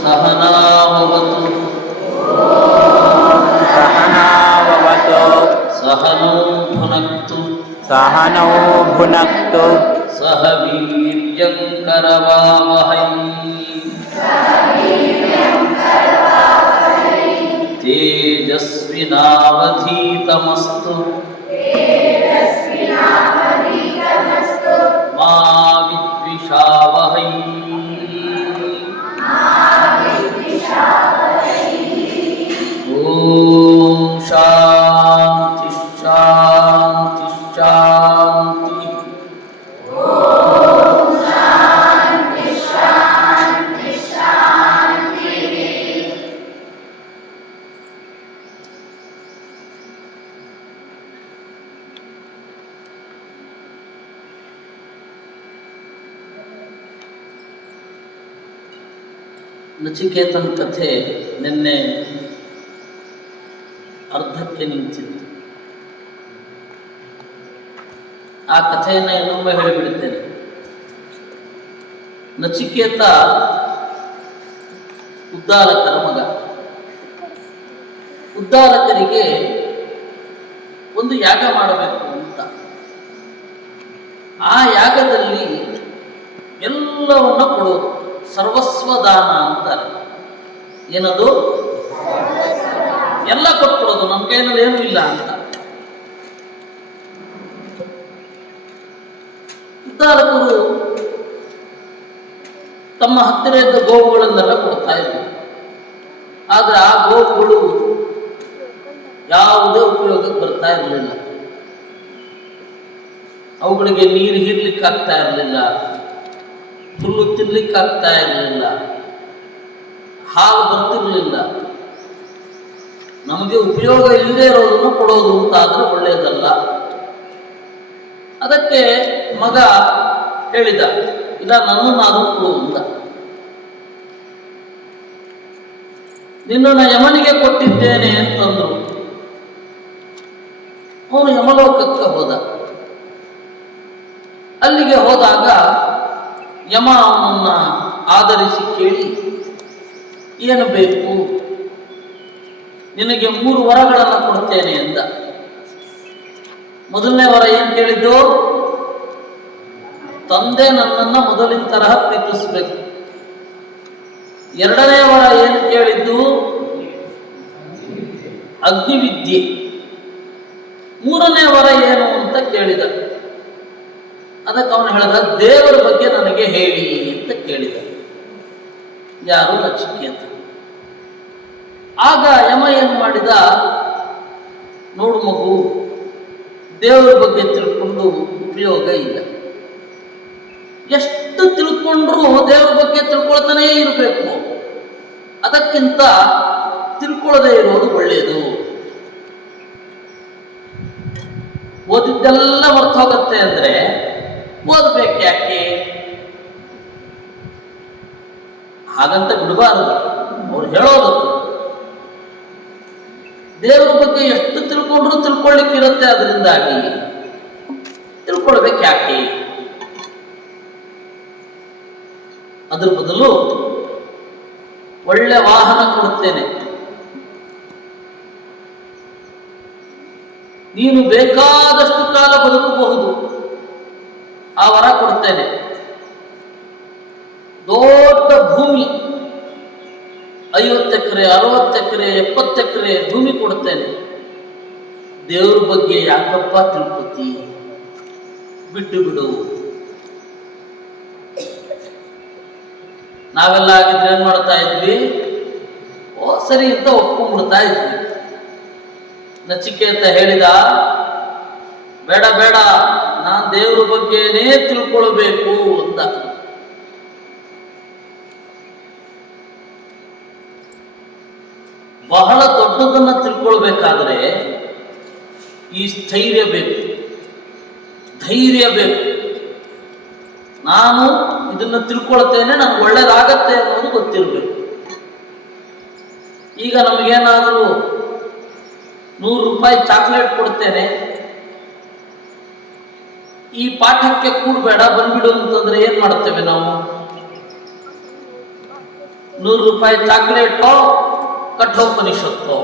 सहनाववतु सहनाववतु सहनौ भुनक्तु सहनौ भुनक्तु सह वीर्यं करवावहै तेजस्विनावधीतमस्तु मा विद्विषावहै ॐ शान्ति शान्ति शान्ति। ನಚಿಕೇತನ ಕಥೆ ನಿನ್ನೆ ಅರ್ಧಕ್ಕೆ ನಿಂತಿತ್ತು. ಆ ಕಥೆಯನ್ನು ಇನ್ನೊಮ್ಮೆ ಹೇಳಿಬಿಡುತ್ತೇನೆ. ನಚಿಕೇತ ಉದ್ದಾಲಕರ ಮಗ. ಉದ್ದಾಲಕರಿಗೆ ಒಂದು ಯಾಗ ಮಾಡಬೇಕು ಅಂತ. ಆ ಯಾಗದಲ್ಲಿ ಎಲ್ಲವನ್ನ ಕೊಡೋದು, ಸರ್ವಸ್ವದಾನ ಅಂತಾರೆ. ಏನದು? ಎಲ್ಲ ಕೊಟ್ಬಿಡೋದು, ನಮ್ಮ ಕೈಯಲ್ಲಿ ಏನೂ ಇಲ್ಲ ಅಂತ. ಉದ್ದಾಲಕರು ತಮ್ಮ ಹತ್ತಿರ ಇದ್ದ ಗೋವುಗಳನ್ನೆಲ್ಲ ಕೊಡ್ತಾ ಇದ್ರು. ಆದ್ರೆ ಆ ಗೋವುಗಳು ಯಾವುದೇ ಉಪಯೋಗಕ್ಕೆ ಬರ್ತಾ ಇರಲಿಲ್ಲ. ಅವುಗಳಿಗೆ ನೀರು ಹೀರ್ಲಿಕ್ಕೆ ಆಗ್ತಾ ಇರಲಿಲ್ಲ, ಹುಲ್ಲು ತಿನ್ಲಿಕ್ಕೆ ಆಗ್ತಾ ಇರಲಿಲ್ಲ, ಹಾಲು ಬರ್ತಿರ್ಲಿಲ್ಲ. ನಮಗೆ ಉಪಯೋಗ ಇಲ್ಲದೆ ಇರೋದನ್ನು ಕೊಡೋದು ಅಂತ ಆದ್ರೆ ಒಳ್ಳೆಯದಲ್ಲ. ಅದಕ್ಕೆ ಮಗ ಹೇಳಿದ, ಇಲ್ಲ ನನ್ನನ್ನಾದರೂ ಕೊಡು ಅಂತ. ನಿನ್ನನ್ನು ಯಮನಿಗೆ ಕೊಟ್ಟಿದ್ದೇನೆ ಅಂತಂದ್ರು. ಅವನು ಯಮಲೋಕಕ್ಕೆ ಹೋದ. ಅಲ್ಲಿಗೆ ಹೋದಾಗ ಯಮ ಅವನನ್ನ ಆಧರಿಸಿ ಕೇಳಿ, ಏನು ಬೇಕು? ನಿನಗೆ 3 ವರಗಳನ್ನು ಕೊಡ್ತೇನೆ ಎಂದ. ಮೊದಲನೇ ವರ ಏನು ಕೇಳಿದ್ದು? ತಂದೆ ನನ್ನನ್ನ ಮೊದಲಿನ ತರಹ ಪ್ರೀತಿಸಬೇಕು. ಎರಡನೇ ವರ ಏನು ಕೇಳಿದ್ದು? ಅಗ್ನಿವಿದ್ಯೆ. ಮೂರನೇ ವರ ಏನು ಅಂತ ಕೇಳಿದ. ಅದಕ್ಕೆ ಅವನು ಹೇಳಿದ, ದೇವರ ಬಗ್ಗೆ ನನಗೆ ಹೇಳಿ ಅಂತ ಕೇಳಿದ. ಯಾರು? ನಚಿಕೇತ. ಆಗ ಯಮ ಏನು ಮಾಡಿದ? ನೋಡು ಮಗು, ದೇವರ ಬಗ್ಗೆ ತಿಳ್ಕೊಂಡು ಉಪಯೋಗ ಇಲ್ಲ. ಎಷ್ಟು ತಿಳ್ಕೊಂಡ್ರೂ ದೇವರ ಬಗ್ಗೆ ತಿಳ್ಕೊಳ್ತಾನೇ ಇರಬೇಕು. ಅದಕ್ಕಿಂತ ತಿಳ್ಕೊಳ್ಳದೆ ಇರೋದು ಒಳ್ಳೆಯದು. ಓದಿದ್ದೆಲ್ಲ ಮರ್ತು ಹೋಗುತ್ತೆ ಅಂದ್ರೆ ಓದ್ಬೇಕು ಯಾಕೆ? ಹಾಗಂತ ಬಿಡಬಾರದು. ಅವ್ರು ಹೇಳೋದು, ದೇವರ ಬಗ್ಗೆ ಎಷ್ಟು ತಿಳ್ಕೊಂಡ್ರು ತಿಳ್ಕೊಳ್ಳಿಕ್ಕಿರುತ್ತೆ, ಅದರಿಂದಾಗಿ ತಿಳ್ಕೊಳ್ಬೇಕು ಯಾಕೆ? ಅದ್ರ ಬದಲು ಒಳ್ಳೆ ವಾಹನ ಕೊಡ್ತೇನೆ, ನೀನು ಬೇಕಾದಷ್ಟು ಕಾಲ ಬದುಕಬಹುದು, ಆ ವರ ಕೊಡ್ತೇನೆ. ದೊಡ್ಡ ಭೂಮಿ, 50 ಎಕರೆ 60 ಎಕರೆ 70 ಎಕರೆ ಭೂಮಿ ಕೊಡ್ತೇನೆ. ದೇವ್ರ ಬಗ್ಗೆ ಯಾಕಪ್ಪ ತಿಳ್ಕೊತಿ? ಬಿಟ್ಟು ಬಿಡು. ನಾವೆಲ್ಲ ಆಗಿದ್ರೆ ಏನ್ ಮಾಡ್ತಾ ಇದ್ವಿ? ಓ ಸರಿ ಅಂತ ಒಪ್ಕೊಂಡ್ಬಿಡ್ತಾ ಇದ್ವಿ. ನಚಿಕೇತ ಹೇಳಿದ, ಬೇಡ ಬೇಡ, ನಾನು ದೇವ್ರ ಬಗ್ಗೆನೇ ತಿಳ್ಕೊಳ್ಬೇಕು ಅಂತ. ಬಹಳ ದೊಡ್ಡದನ್ನ ತಿಳ್ಕೊಳ್ಬೇಕಾದ್ರೆ ಈ ಸ್ಥೈರ್ಯ ಬೇಕು, ಧೈರ್ಯ ಬೇಕು. ನಾನು ಇದನ್ನ ತಿಳ್ಕೊಳ್ತೇನೆ, ನನಗೆ ಒಳ್ಳೇದಾಗತ್ತೆ ಅನ್ನೋದು ಗೊತ್ತಿರಬೇಕು. ಈಗ ನಮಗೇನಾದರೂ 100 ರೂಪಾಯಿ ಚಾಕ್ಲೇಟ್ ಕೊಡ್ತೇನೆ, ಈ ಪಾಠಕ್ಕೆ ಕೂಡಬೇಡ ಬಂದ್ಬಿಡು ಅಂತಂದ್ರೆ ಏನ್ ಮಾಡ್ತೇವೆ ನಾವು? ₹100 ಚಾಕ್ಲೇಟೋ ಕಠೋಪನಿಷತ್ತೋ.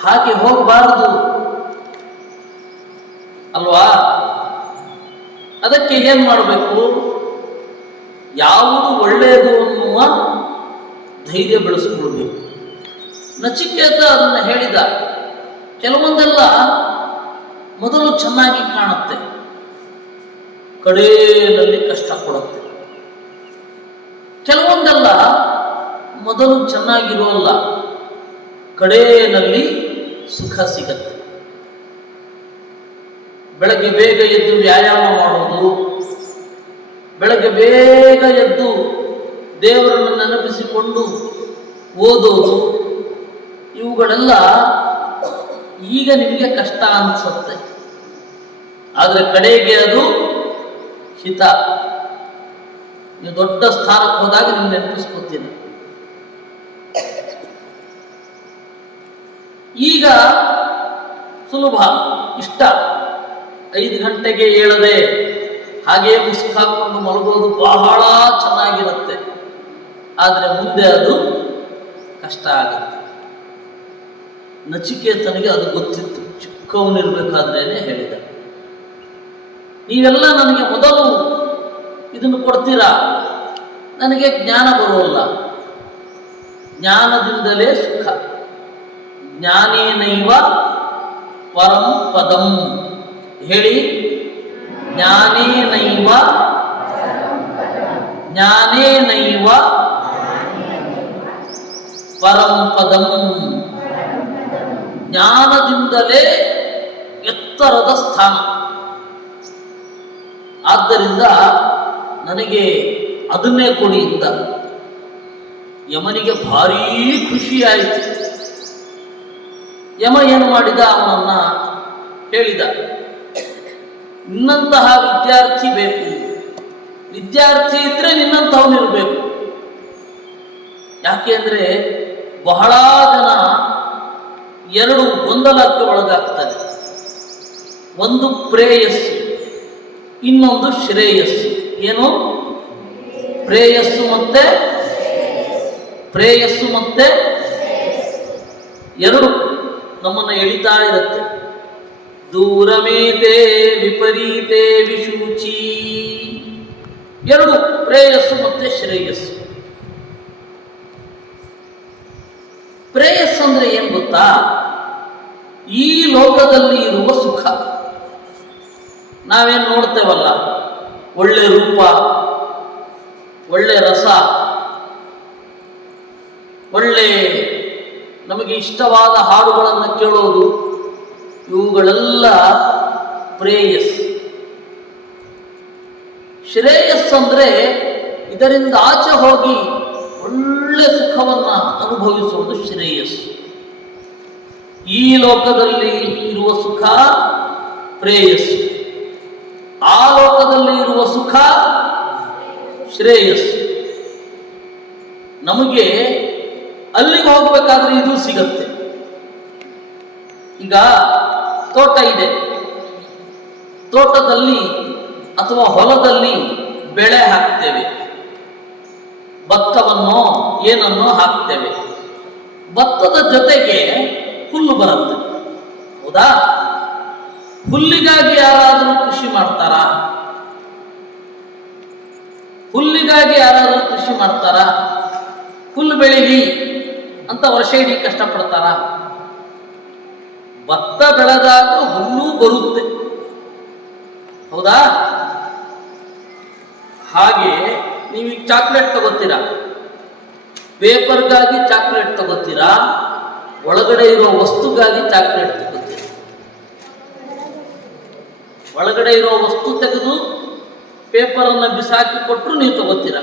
ಹಾಗೆ ಹೋಗಬಾರದು ಅಲ್ವಾ? ಅದಕ್ಕೆ ಏನ್ ಮಾಡಬೇಕು? ಯಾವುದು ಒಳ್ಳೆಯದು ಅನ್ನುವ ಧೈರ್ಯ ಬೆಳೆಸ್ಕೊಳ್ಬೇಕು. ನಚಿಕೇತ ಅದನ್ನು ಹೇಳಿದ. ಕೆಲವೊಂದೆಲ್ಲ ಮೊದಲು ಚೆನ್ನಾಗಿ ಕಾಣುತ್ತೆ, ಕಡೆಯಲ್ಲಿ ಕಷ್ಟ ಕೊಡುತ್ತೆ. ಕೆಲವೊಂದೆಲ್ಲ ಮೊದಲು ಚೆನ್ನಾಗಿರೋಲ್ಲ, ಕಡೆಯಲ್ಲಿ ಸುಖ ಸಿಗತ್ತೆ. ಬೆಳಗ್ಗೆ ಬೇಗ ಎದ್ದು ವ್ಯಾಯಾಮ ಮಾಡೋದು, ಬೆಳಗ್ಗೆ ಬೇಗ ಎದ್ದು ದೇವರನ್ನು ನೆನಪಿಸಿಕೊಂಡು ಓದೋದು, ಇವುಗಳೆಲ್ಲ ಈಗ ನಿಮಗೆ ಕಷ್ಟ ಅನ್ಸುತ್ತೆ, ಆದರೆ ಕಡೆಗೆ ಅದು ಹಿತ. ನೀವು ದೊಡ್ಡ ಸ್ಥಾನಕ್ಕೆ ಹೋದಾಗ ನೀವು ನೆನಪಿಸ್ಕೊತೀನಿ. ಈಗ ಸುಲಭ, ಇಷ್ಟ, 5 ಗಂಟೆಗೆ ಏಳದೆ ಹಾಗೇ ಮುಸುಕು ಹಾಕೊಂಡು ಮಲಗೋದು ಬಹಳ ಚೆನ್ನಾಗಿರುತ್ತೆ. ಆದರೆ ಮುಂದೆ ಅದು ಕಷ್ಟ ಆಗುತ್ತೆ. ನಚಿಕೇತನಿಗೆ ಅದು ಗೊತ್ತಿತ್ತು, ಚಿಕ್ಕವನಿರ್ಬೇಕಾದ್ರೇನೆ ಹೇಳಿದ. ನೀವೆಲ್ಲ ನನಗೆ ಮೊದಲು ಇದನ್ನು ಕೊಡ್ತೀರಾ, ನನಗೆ ಜ್ಞಾನ ಬರುವಲ್ಲ. ಜ್ಞಾನದಿಂದಲೇ ಸುಖ. ಜ್ಞಾನೇನೈವ ಪರಂ ಪದಂ. ಹೇಳಿ, ಜ್ಞಾನೇನೈವ ಪರಂ ಪದಂ. ಜ್ಞಾನದಿಂದಲೇ ಎತ್ತರದ ಸ್ಥಾನ. ಆದ್ದರಿಂದ ನನಗೆ ಅದನ್ನೇ ಕೊಡಿ ಅಂತ ಯಮನಿಗೆ ಭಾರೀ ಖುಷಿಯಾಯಿತು. ಯಮ ಏನು ಮಾಡಿದ? ಅವನನ್ನ ಹೇಳಿದ, ನಿನ್ನಂತಹ ವಿದ್ಯಾರ್ಥಿ ಬೇಕು. ವಿದ್ಯಾರ್ಥಿ ಇದ್ರೆ ನಿನ್ನಂತವನಿರ್ಬೇಕು. ಯಾಕೆ ಅಂದ್ರೆ ಬಹಳ ಜನ 2 ಗೊಂದಲಕ್ಕೆ ಒಳಗಾಗ್ತಾರೆ. ಒಂದು ಪ್ರೇಯಸ್ಸು, ಇನ್ನೊಂದು ಶ್ರೇಯಸ್ಸು. ಏನು? ಪ್ರೇಯಸ್ಸು ಮತ್ತೆ 2 ನಮ್ಮನ್ನು ಎಳಿತಾ ಇರುತ್ತೆ. ದೂರಮೇತೆ ವಿಪರೀತೆ ವಿಶೂಚಿ. 2 ಪ್ರೇಯಸ್ಸು ಮತ್ತೆ ಶ್ರೇಯಸ್ಸು. ಪ್ರೇಯಸ್ಸು ಅಂದ್ರೆ ಏನ್ ಗೊತ್ತಾ? ಈ ಲೋಕದಲ್ಲಿ ಇರುವ ಸುಖ. ನಾವೇನು ನೋಡ್ತೇವಲ್ಲ, ಒಳ್ಳೆ ರೂಪ, ಒಳ್ಳೆ ರಸ, ಒಳ್ಳೆ ನಮಗೆ ಇಷ್ಟವಾದ ಹಾಡುಗಳನ್ನು ಕೇಳೋದು, ಇವುಗಳೆಲ್ಲ ಪ್ರೇಯಸ್. ಶ್ರೇಯಸ್ ಅಂದ್ರೆ ಇದರಿಂದ ಆಚೆ ಹೋಗಿ ಒಳ್ಳೆ ಸುಖವನ್ನ ಅನುಭವಿಸುವುದು ಶ್ರೇಯಸ್ಸು. ಈ ಲೋಕದಲ್ಲಿ ಇರುವ ಸುಖ ಪ್ರೇಯಸ್ಸು, ಆ ಲೋಕದಲ್ಲಿ ಇರುವ ಸುಖ ಶ್ರೇಯಸ್ಸು. ನಮಗೆ ಅಲ್ಲಿಗೆ ಹೋಗಬೇಕಾದ್ರೆ ಇದು ಸಿಗತ್ತೆ. ಈಗ ತೋಟ ಇದೆ, ತೋಟದಲ್ಲಿ ಅಥವಾ ಹೊಲದಲ್ಲಿ ಬೆಳೆ ಹಾಕ್ತೇವೆ, ಭತ್ತವನ್ನೋ ಏನನ್ನೋ ಹಾಕ್ತೇವೆ. ಭತ್ತದ ಜೊತೆಗೆ ಹುಲ್ಲು ಬರುತ್ತೆ, ಹೌದಾ? ಹುಲ್ಲಿಗಾಗಿ ಯಾರಾದರೂ ಕೃಷಿ ಮಾಡ್ತಾರಾ? ಹುಲ್ಲಿಗಾಗಿ ಯಾರಾದರೂ ಕೃಷಿ ಮಾಡ್ತಾರಾ? ಹುಲ್ಲು ಬೆಳೀಲಿ ಅಂತ ವರ್ಷ ಇಡೀ ಕಷ್ಟಪಡ್ತಾರ? ಭತ್ತ ಬೆಳೆದಾಗ ಹುಲ್ಲು ಬರುತ್ತೆ, ಹೌದಾ? ಹಾಗೆ ನೀವು ಚಾಕ್ಲೇಟ್ ತಗೋತೀರಾ, ಪೇಪರ್ಗಾಗಿ ಚಾಕ್ಲೇಟ್ ತಗೋತೀರಾ, ಒಳಗಡೆ ಇರೋ ವಸ್ತುಗಾಗಿ ಚಾಕ್ಲೇಟ್ ತಗೋತೀರಾ. ಒಳಗಡೆ ಇರೋ ವಸ್ತು ತೆಗೆದು ಪೇಪರನ್ನು ಬಿಸಾಕಿ ಕೊಟ್ಟರು ನೀವು ತಗೋತೀರಾ.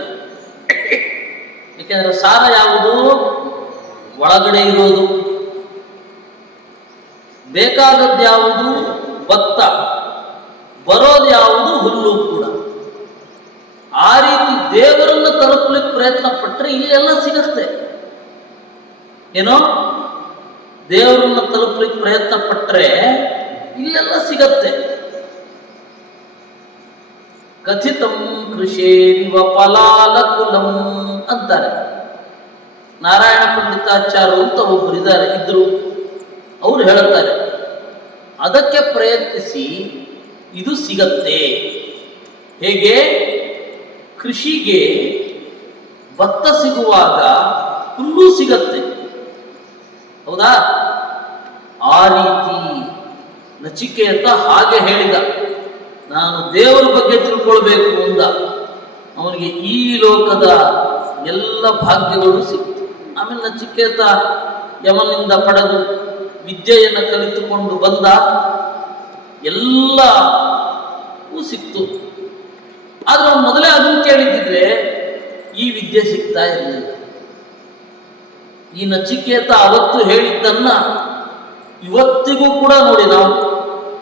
ಯಾಕೆಂದ್ರೆ ಸಾರ ಯಾವುದು? ಒಳಗಡೆ ಇರೋದು. ಬೇಕಾದದ್ದು ಯಾವುದು? ಭತ್ತ. ಬರೋದು ಯಾವುದು? ಹುಲ್ಲು ಕೂಡ. ಆ ರೀತಿ ದೇವರನ್ನು ತಲುಪಲಿಕ್ಕೆ ಪ್ರಯತ್ನ ಪಟ್ಟರೆ ಇಲ್ಲೆಲ್ಲ ಸಿಗತ್ತೆ. ಏನೋ ದೇವರನ್ನು ತಲುಪಲಿಕ್ಕೆ ಪ್ರಯತ್ನ ಪಟ್ಟರೆ ಇಲ್ಲೆಲ್ಲ ಸಿಗತ್ತೆ. ಕಥಿತಂ ಕೃಷೇರಿವ ಫಲಾಲಕುಲಂ ಅಂತಾರೆ. ನಾರಾಯಣ ಪಂಡಿತಾಚಾರ್ಯರು ಅಂತ ಒಬ್ಬರು ಇದ್ರು. ಅವರು ಹೇಳುತ್ತಾರೆ, ಅದಕ್ಕೆ ಪ್ರಯತ್ನಿಸಿ, ಇದು ಸಿಗತ್ತೆ. ಹೇಗೆ? ಕೃಷಿಗೆ ಭತ್ತ ಸಿಗುವಾಗ ಹುಲ್ಲು ಸಿಗತ್ತೆ, ಹೌದಾ? ಆ ರೀತಿ ನಚಿಕೇತ ಹಾಗೆ ಹೇಳಿದ, ನಾನು ದೇವರ ಬಗ್ಗೆ ತಿಳ್ಕೊಳ್ಬೇಕು ಅಂದ. ಅವನಿಗೆ ಈ ಲೋಕದ ಎಲ್ಲ ಭಾಗ್ಯಗಳು ಸಿಕ್ತು. ಆಮೇಲೆ ನಚಿಕೇತ ಯಮನಿಂದ ಪಡೆದು ವಿದ್ಯೆಯನ್ನು ಕಲಿತುಕೊಂಡು ಬಂದ, ಎಲ್ಲವೂ ಸಿಕ್ತು. ಆದ್ರೆ ಅವನು ಮೊದಲೇ ಅದನ್ನು ಕೇಳಿದ್ದಿದ್ರೆ ಈ ವಿದ್ಯೆ ಸಿಗ್ತಾ ಇರಲಿಲ್ಲ. ಈ ನಚಿಕೇತ ಅವತ್ತು ಹೇಳಿದ್ದನ್ನ ಇವತ್ತಿಗೂ ಕೂಡ ನೋಡಿ ನಾವು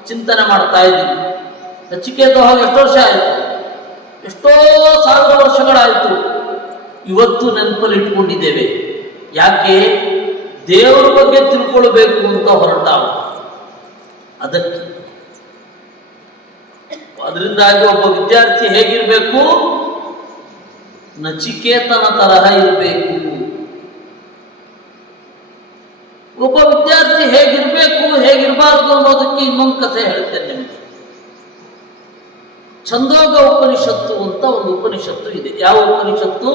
ಚಿಂತನೆ ಮಾಡ್ತಾ ಇದ್ದೀವಿ. ನಚಿಕೇತ ಹೋಗಿ ಎಷ್ಟು ವರ್ಷ ಆಯಿತು? ಎಷ್ಟೋ ಸಾವಿರ ವರ್ಷಗಳಾಯಿತು. ಇವತ್ತು ನೆನಪಲ್ಲಿ ಇಟ್ಕೊಂಡಿದ್ದೇವೆ. ಯಾಕೆ? ದೇವರ ಬಗ್ಗೆ ತಿಳ್ಕೊಳ್ಬೇಕು ಅಂತ ಹೊರಟ ಅದಕ್ಕೆ. ಅದರಿಂದಾಗಿ ಒಬ್ಬ ವಿದ್ಯಾರ್ಥಿ ಹೇಗಿರ್ಬೇಕು? ನಚಿಕೇತನ ತರಹ ಇರಬೇಕು. ಒಬ್ಬ ವಿದ್ಯಾರ್ಥಿ ಹೇಗಿರ್ಬೇಕು ಹೇಗಿರಬಾರ್ದು ಅನ್ನೋದಕ್ಕೆ ಇನ್ನೊಂದು ಕಥೆ ಹೇಳ್ತೇನೆ ನಿಮಗೆ. ಛಂದೋಗ ಉಪನಿಷತ್ತು ಅಂತ ಒಂದು ಉಪನಿಷತ್ತು ಇದೆ. ಯಾವ ಉಪನಿಷತ್ತು?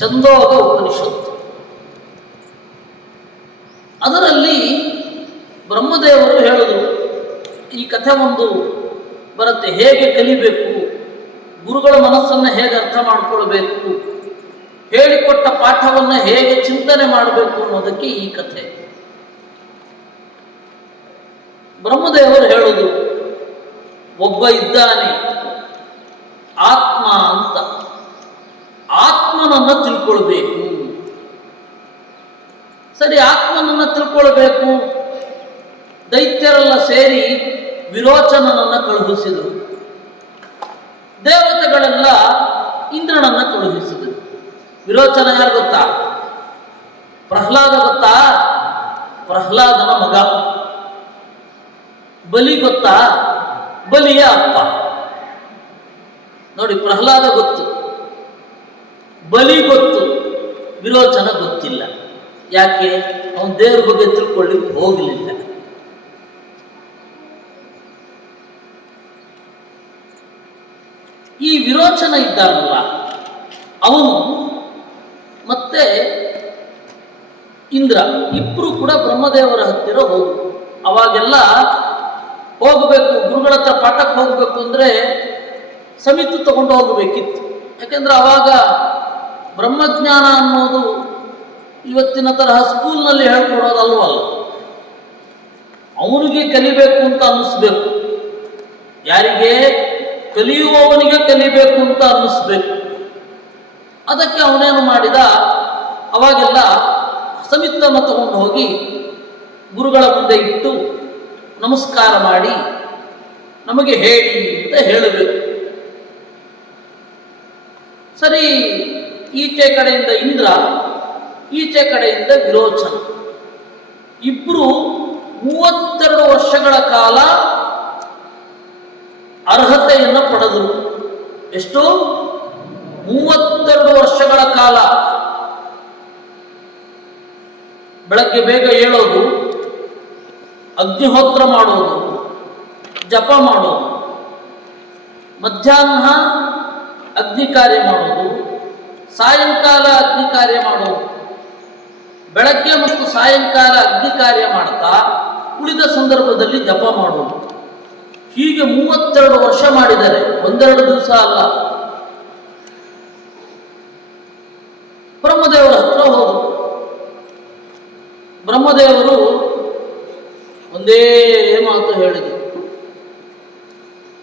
ಛಂದೋಗ ಉಪನಿಷತ್ತು. ಅದರಲ್ಲಿ ಬ್ರಹ್ಮದೇವರು ಹೇಳಿದ್ರು, ಈ ಕಥೆ ಒಂದು ಬರುತ್ತೆ, ಹೇಗೆ ಕಲಿಬೇಕು, ಗುರುಗಳ ಮನಸ್ಸನ್ನು ಹೇಗೆ ಅರ್ಥ ಮಾಡಿಕೊಳ್ಬೇಕು, ಹೇಳಿಕೊಟ್ಟ ಪಾಠವನ್ನು ಹೇಗೆ ಚಿಂತನೆ ಮಾಡಬೇಕು ಅನ್ನೋದಕ್ಕೆ ಈ ಕಥೆ. ಬ್ರಹ್ಮದೇವರು ಹೇಳುದು, ಒಬ್ಬ ಇದ್ದಾನೆ ಆತ್ಮ ಅಂತ, ಆತ್ಮನನ್ನ ತಿಳ್ಕೊಳ್ಬೇಕು. ಸರಿ, ಆತ್ಮನನ್ನ ತಿಳ್ಕೊಳ್ಬೇಕು. ದೈತ್ಯರೆಲ್ಲ ಸೇರಿ ವಿರೋಚನನನ್ನ ಕಳುಹಿಸಿದರು. ದೇವತೆಗಳೆಲ್ಲ ಇಂದ್ರನನ್ನ ಕಳುಹಿಸಿದರು. ವಿರೋಚನ ಯಾರು ಗೊತ್ತಾ? ಪ್ರಹ್ಲಾದ ಗೊತ್ತಾ? ಪ್ರಹ್ಲಾದನ ಮಗ. ಬಲಿ ಗೊತ್ತಾ? ಬಲಿಯ ಅಪ್ಪ. ನೋಡಿ, ಪ್ರಹ್ಲಾದ ಗೊತ್ತು, ಬಲಿ ಗೊತ್ತು, ವಿರೋಚನ ಗೊತ್ತಿಲ್ಲ. ಯಾಕೆ? ಅವನು ದೇವರ ಬಗ್ಗೆ ತಿಳ್ಕೊಳ್ಳಿಕ್ಕೆ ಹೋಗಲಿಲ್ಲ. ಈ ವಿರೋಚನ ಇದ್ದಾನಲ್ಲ, ಅವನು ಮತ್ತೆ ಇಂದ್ರ ಇಬ್ರು ಕೂಡ ಬ್ರಹ್ಮದೇವರ ಹತ್ತಿರ ಹೋಗು. ಅವಾಗೆಲ್ಲ ಹೋಗಬೇಕು, ಗುರುಗಳ ಹತ್ರ ಪಾಠಕ್ಕೆ ಹೋಗಬೇಕು ಅಂದ್ರೆ ಸಮಿತಿ ತಗೊಂಡು ಹೋಗಬೇಕಿತ್ತು. ಯಾಕೆಂದ್ರೆ ಅವಾಗ ಬ್ರಹ್ಮಜ್ಞಾನ ಅನ್ನೋದು ಇವತ್ತಿನ ತರಹ ಸ್ಕೂಲ್ನಲ್ಲಿ ಹೇಳ್ಕೊಡೋದಲ್ವಲ್ಲ. ಅವನಿಗೆ ಕಲಿಬೇಕು ಅಂತ ಅನ್ನಿಸ್ಬೇಕು. ಯಾರಿಗೆ? ಕಲಿಯುವವನಿಗೆ ಕಲಿಬೇಕು ಅಂತ ಅನ್ನಿಸ್ಬೇಕು. ಅದಕ್ಕೆ ಅವನೇನು ಮಾಡಿದ, ಅವಾಗೆಲ್ಲ ಸಮಿತನ್ನು ತಗೊಂಡು ಹೋಗಿ ಗುರುಗಳ ಮುಂದೆ ಇಟ್ಟು ನಮಸ್ಕಾರ ಮಾಡಿ ನಮಗೆ ಹೇಳಿ ಅಂತ ಹೇಳಬೇಕು. ಸರಿ, ಈಚೆ ಕಡೆಯಿಂದ ಇಂದ್ರ, ಈಚೆ ಕಡೆಯಿಂದ ವಿರೋಚನ, ಇಬ್ರು 32 ವರ್ಷಗಳ ಕಾಲ ಅರ್ಹತೆಯನ್ನು ಪಡೆದರು. ಎಷ್ಟು? 32 ವರ್ಷಗಳ ಕಾಲ. ಬೆಳಗ್ಗೆ ಬೇಗ ಏಳೋದು, ಅಗ್ನಿಹೋತ್ರ ಮಾಡೋದು, ಜಪ ಮಾಡೋದು, ಮಧ್ಯಾಹ್ನ ಅಗ್ನಿ ಕಾರ್ಯ ಮಾಡೋದು, ಸಾಯಂಕಾಲ ಅಗ್ನಿ ಕಾರ್ಯ ಮಾಡೋದು, ಬೆಳಗ್ಗೆ ಮತ್ತು ಸಾಯಂಕಾಲ ಅಗ್ನಿ ಕಾರ್ಯ ಮಾಡ್ತಾ ಉಳಿದ ಸಂದರ್ಭದಲ್ಲಿ ಜಪ ಮಾಡೋದು. ಹೀಗೆ 32 ವರ್ಷ ಮಾಡಿದ್ದಾರೆ, ಒಂದೆರಡು ದಿವಸ ಅಲ್ಲ. ಬ್ರಹ್ಮದೇವರ ಹತ್ರ ಹೋದರು. ಬ್ರಹ್ಮದೇವರು ಒಂದೇ ಮಾತು ಹೇಳಿದರು,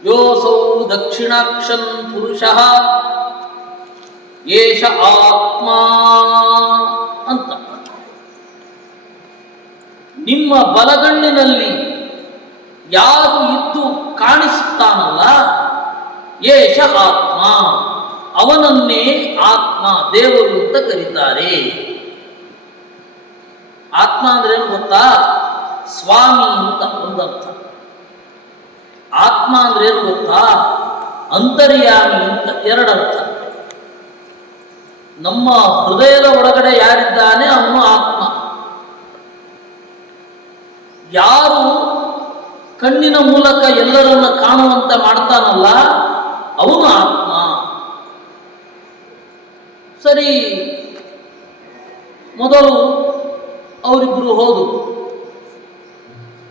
ಯೋಸೌ ದಕ್ಷಿಣಾಕ್ಷನ್ ಪುರುಷಃ ಏಷ ಆತ್ಮ ಅಂತ. ನಿಮ್ಮ ಬಲಗಣ್ಣಿನಲ್ಲಿ ಯಾರು ಇದ್ದು ಕಾಣಿಸುತ್ತಾನಲ್ಲ, ಏಷ ಆತ್ಮ, ಅವನನ್ನೇ ಆತ್ಮ, ದೇವರು ಅಂತ ಕರೀತಾರೆ. ಆತ್ಮ ಅಂದ್ರೆ ಏನು ಗೊತ್ತಾ? ಸ್ವಾಮಿ ಅಂತ ಒಂದರ್ಥ. ಆತ್ಮ ಅಂದ್ರೆ ಏನು ಗೊತ್ತಾ? ಅಂತರ್ಯಾಮಿ ಅಂತ ಎರಡರ್ಥ. ನಮ್ಮ ಹೃದಯದ ಒಳಗಡೆ ಯಾರಿದ್ದಾನೆ ಅವನು ಆತ್ಮ. ಯಾರು ಕಣ್ಣಿನ ಮೂಲಕ ಎಲ್ಲರನ್ನ ಕಾಣುವಂತೆ ಮಾಡ್ತಾನಲ್ಲ ಅವನು ಆತ್ಮ. ಸರಿ, ಮೊದಲು ಅವರಿಬ್ರು ಹೋದು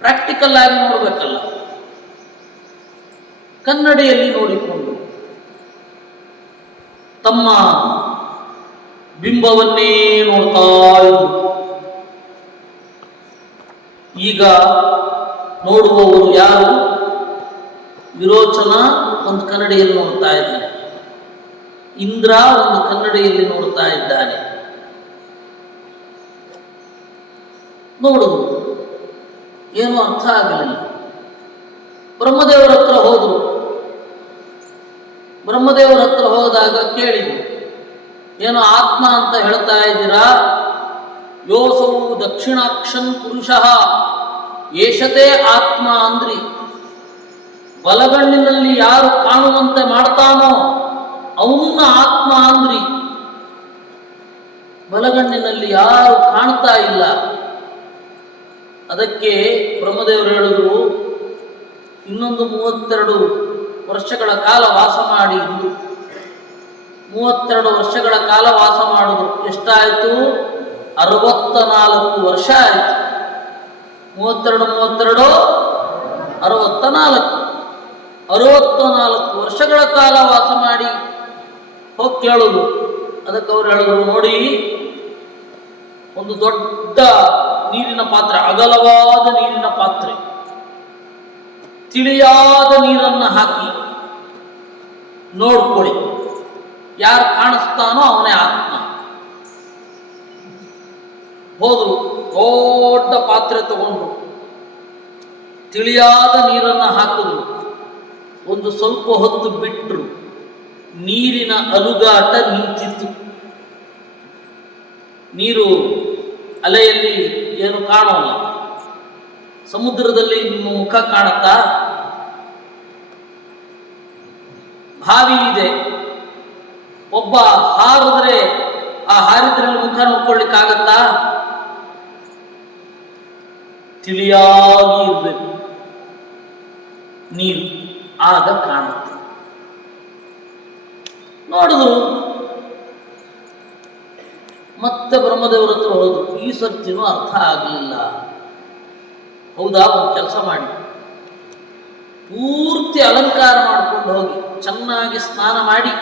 ಪ್ರಾಕ್ಟಿಕಲ್ ಆಗಿ ನೋಡ್ಬೇಕಲ್ಲ. ಕನ್ನಡಿಯಲ್ಲಿ ನೋಡಿಕೊಂಡು ತಮ್ಮ ಬಿಂಬವನ್ನೇ ನೋಡ್ತಾ ಇದ್ರು. ಈಗ ನೋಡುವವರು ಯಾರು? ವಿರೋಚನ ಒಂದು ಕನ್ನಡಿಯಲ್ಲಿ ನೋಡ್ತಾ ಇದ್ದಾನೆ, ಇಂದ್ರ ಒಂದು ಕನ್ನಡಿಯಲ್ಲಿ ನೋಡ್ತಾ ಇದ್ದಾನೆ. ನೋಡುದು ಏನು ಅರ್ಥ ಆಗಲಿಲ್ಲ. ಬ್ರಹ್ಮದೇವರ ಹತ್ರ ಹೋದರು. ಬ್ರಹ್ಮದೇವರ ಹತ್ರ ಹೋದಾಗ ಕೇಳಿದ್ರು, ಏನು ಆತ್ಮ ಅಂತ ಹೇಳ್ತಾ ಇದ್ದೀರಾ? ಯೋಸೌ ದಕ್ಷಿಣಾಕ್ಷನ್ ಪುರುಷಃ ಏಷತೆ ಆತ್ಮ ಅಂದ್ರಿ. ಬಲಗಣ್ಣಿನಲ್ಲಿ ಯಾರು ಕಾಣುವಂತೆ ಮಾಡ್ತಾನೋ ಅವನ್ನ ಆತ್ಮ ಅಂದ್ರಿ. ಬಲಗಣ್ಣಿನಲ್ಲಿ ಯಾರು ಕಾಣ್ತಾ ಇಲ್ಲ. ಅದಕ್ಕೆ ಬ್ರಹ್ಮದೇವರು ಹೇಳಿದ್ರು, ಇನ್ನೊಂದು 32 ವರ್ಷಗಳ ಕಾಲ ವಾಸ ಮಾಡಿ. 32 ವರ್ಷಗಳ ಕಾಲ ವಾಸ ಮಾಡುದು ಎಷ್ಟಾಯಿತು? 64 ವರ್ಷ ಆಯಿತು. 32 64 ವರ್ಷಗಳ ಕಾಲ ವಾಸ ಮಾಡಿ ಹೋಗಿ ಕೇಳುದು. ಅದಕ್ಕೆ ಅವ್ರು ಹೇಳಿದ್ರು, ನೋಡಿ, ಒಂದು ದೊಡ್ಡ ನೀರಿನ ಪಾತ್ರೆ, ಅಗಲವಾದ ನೀರಿನ ಪಾತ್ರೆ, ತಿಳಿಯಾದ ನೀರನ್ನು ಹಾಕಿ ನೋಡ್ಕೊಳ್ಳಿ, ಯಾರು ಕಾಣಿಸ್ತಾನೋ ಅವನೇ ಆತ್ಮ. ಹೋದ್ರು, ದೊಡ್ಡ ಪಾತ್ರೆ ತಗೊಂಡ್ರು, ತಿಳಿಯಾದ ನೀರನ್ನು ಹಾಕಿದ್ರು. ಒಂದು ಸ್ವಲ್ಪ ಹೊತ್ತು ಬಿಟ್ಟರು, ನೀರಿನ ಅಲುಗಾಟ ನಿಂತಿತ್ತು. ನೀರು ಅಲೆಯಲ್ಲಿ ಏನು ಕಾಣೋಲ್ಲ. ಸಮುದ್ರದಲ್ಲಿ ನಿಮ್ಮ ಮುಖ ಕಾಣುತ್ತಾ? ಬಾವಿ ಇದೆ, ಒಬ್ಬ ಹಾರಿದ್ರೆ ಆ ಹಾರಿದ್ರಲ್ಲಿ ಮುಖ ನೋಡ್ಕೊಳ್ಳಿಕ್ಕಾಗತ್ತಾ? ತಿಳಿಯಾಗಿ ಇರಬೇಕು ನೀರು, ಆಗ ಕಾಣುತ್ತೆ. ನೋಡಿದ್ರು, ಮತ್ತೆ ಬ್ರಹ್ಮದೇವರ ಹತ್ರ ಹೋದ್ರು. ಈ ಸರ್ತಿನೂ ಅರ್ಥ ಆಗಲಿಲ್ಲ. ಹೌದಾ, ಒಂದು ಕೆಲಸ ಮಾಡಿ, ಪೂರ್ತಿ ಅಲಂಕಾರ ಮಾಡ್ಕೊಂಡು ಹೋಗಿ, ಚೆನ್ನಾಗಿ ಸ್ನಾನ ಮಾಡಿ,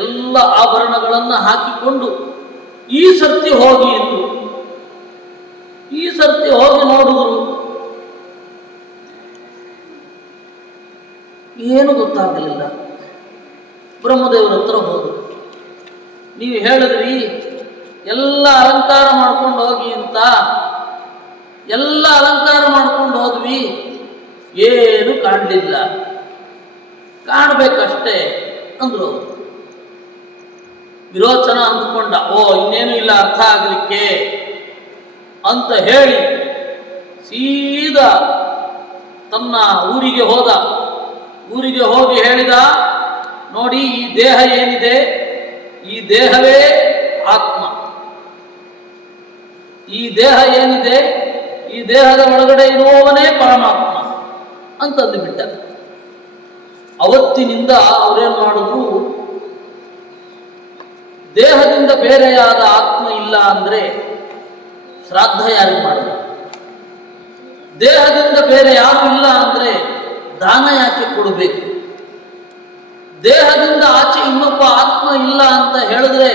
ಎಲ್ಲ ಆಭರಣಗಳನ್ನು ಹಾಕಿಕೊಂಡು ಈ ಸರ್ತಿ ಹೋಗಿ ಎಂದು. ಈ ಸರ್ತಿ ಹೋಗಿ ನೋಡಿದ್ರು, ಏನು ಗೊತ್ತಾಗಲಿಲ್ಲ. ಬ್ರಹ್ಮದೇವರ ಹತ್ರ ಹೋದ್ರು. ನೀವು ಹೇಳಿದ್ರಿ ಎಲ್ಲ ಅಲಂಕಾರ ಮಾಡ್ಕೊಂಡು ಹೋಗಿ ಅಂತ. ಎಲ್ಲ ಅಲಂಕಾರ ಮಾಡ್ಕೊಂಡು ಹೋದ್ವಿ, ಏನು ಕಾಣಲಿಲ್ಲ. ಕಾಣಬೇಕಷ್ಟೇ ಅಂದ್ರು. ವಿರೋಚನ ಅಂದುಕೊಂಡ, ಓ ಇನ್ನೇನು ಇಲ್ಲ ಅರ್ಥ ಆಗಲಿಕ್ಕೆ ಅಂತ ಹೇಳಿ ಸೀದಾ ತನ್ನ ಊರಿಗೆ ಹೋದ. ಊರಿಗೆ ಹೋಗಿ ಹೇಳಿದ, ನೋಡಿ, ಈ ದೇಹ ಏನಿದೆ, ಈ ದೇಹವೇ ಆತ್ಮ. ಈ ದೇಹ ಏನಿದೆ, ಈ ದೇಹದ ಒಳಗಡೆ ಇರುವವನೇ ಪರಮಾತ್ಮ ಅಂತಂದು ಬಿಟ್ಟ. ಅವತ್ತಿನಿಂದ ಅವರೇನು ಮಾಡಿದ್ರು, ದೇಹದಿಂದ ಬೇರೆಯಾದ ಆತ್ಮ ಇಲ್ಲ ಅಂದ್ರೆ ಶ್ರಾದ್ದ ಯಾರಿಗೆ ಮಾಡಿದ್ರು? ದೇಹದಿಂದ ಬೇರೆ ಯಾರು ಇಲ್ಲ ಅಂದ್ರೆ ದಾನ ಯಾಕೆ ಕೊಡಬೇಕು? ದೇಹದಿಂದ ಆಚೆ ಇನ್ನೊಬ್ಬ ಆತ್ಮ ಇಲ್ಲ ಅಂತ ಹೇಳಿದ್ರೆ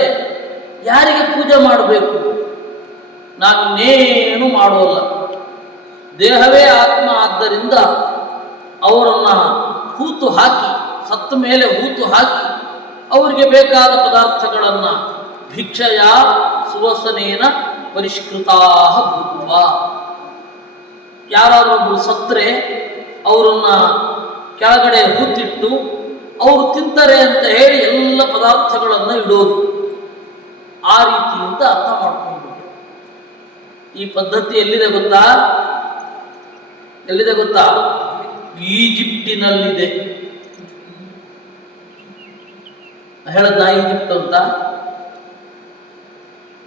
ಯಾರಿಗೆ ಪೂಜೆ ಮಾಡಬೇಕು? ನಾವಿನ್ನೇನು ಮಾಡೋಲ್ಲ. ದೇಹವೇ ಆತ್ಮ ಆದ್ದರಿಂದ ಅವರನ್ನ ಹೂತು ಹಾಕಿ, ಸತ್ತ ಮೇಲೆ ಹೂತು ಹಾಕಿ, ಅವರಿಗೆ ಬೇಕಾದ ಪದಾರ್ಥಗಳನ್ನು ಭಿಕ್ಷಯ ಸುವಸನೇನ ಪರಿಷ್ಕೃತಾ ಭೂತ್ವ. ಯಾರಾದ್ರೊಬ್ರು ಸತ್ರೆ ಅವರನ್ನ ಕೆಳಗಡೆ ಹೂತಿಟ್ಟು ಅವರು ತಿಂತಾರೆ ಅಂತ ಹೇಳಿ ಎಲ್ಲ ಪದಾರ್ಥಗಳನ್ನು ಇಡೋದು. ಆ ರೀತಿಯಿಂದ ಅರ್ಥ ಮಾಡ್ಕೊಂಡು ಈ ಪದ್ಧತಿ ಎಲ್ಲಿದೆ ಗೊತ್ತಾ? ಈಜಿಪ್ಟಿನಲ್ಲಿದೆ. ಹೇಳದ್ನ ಈಜಿಪ್ಟ್ ಅಂತ.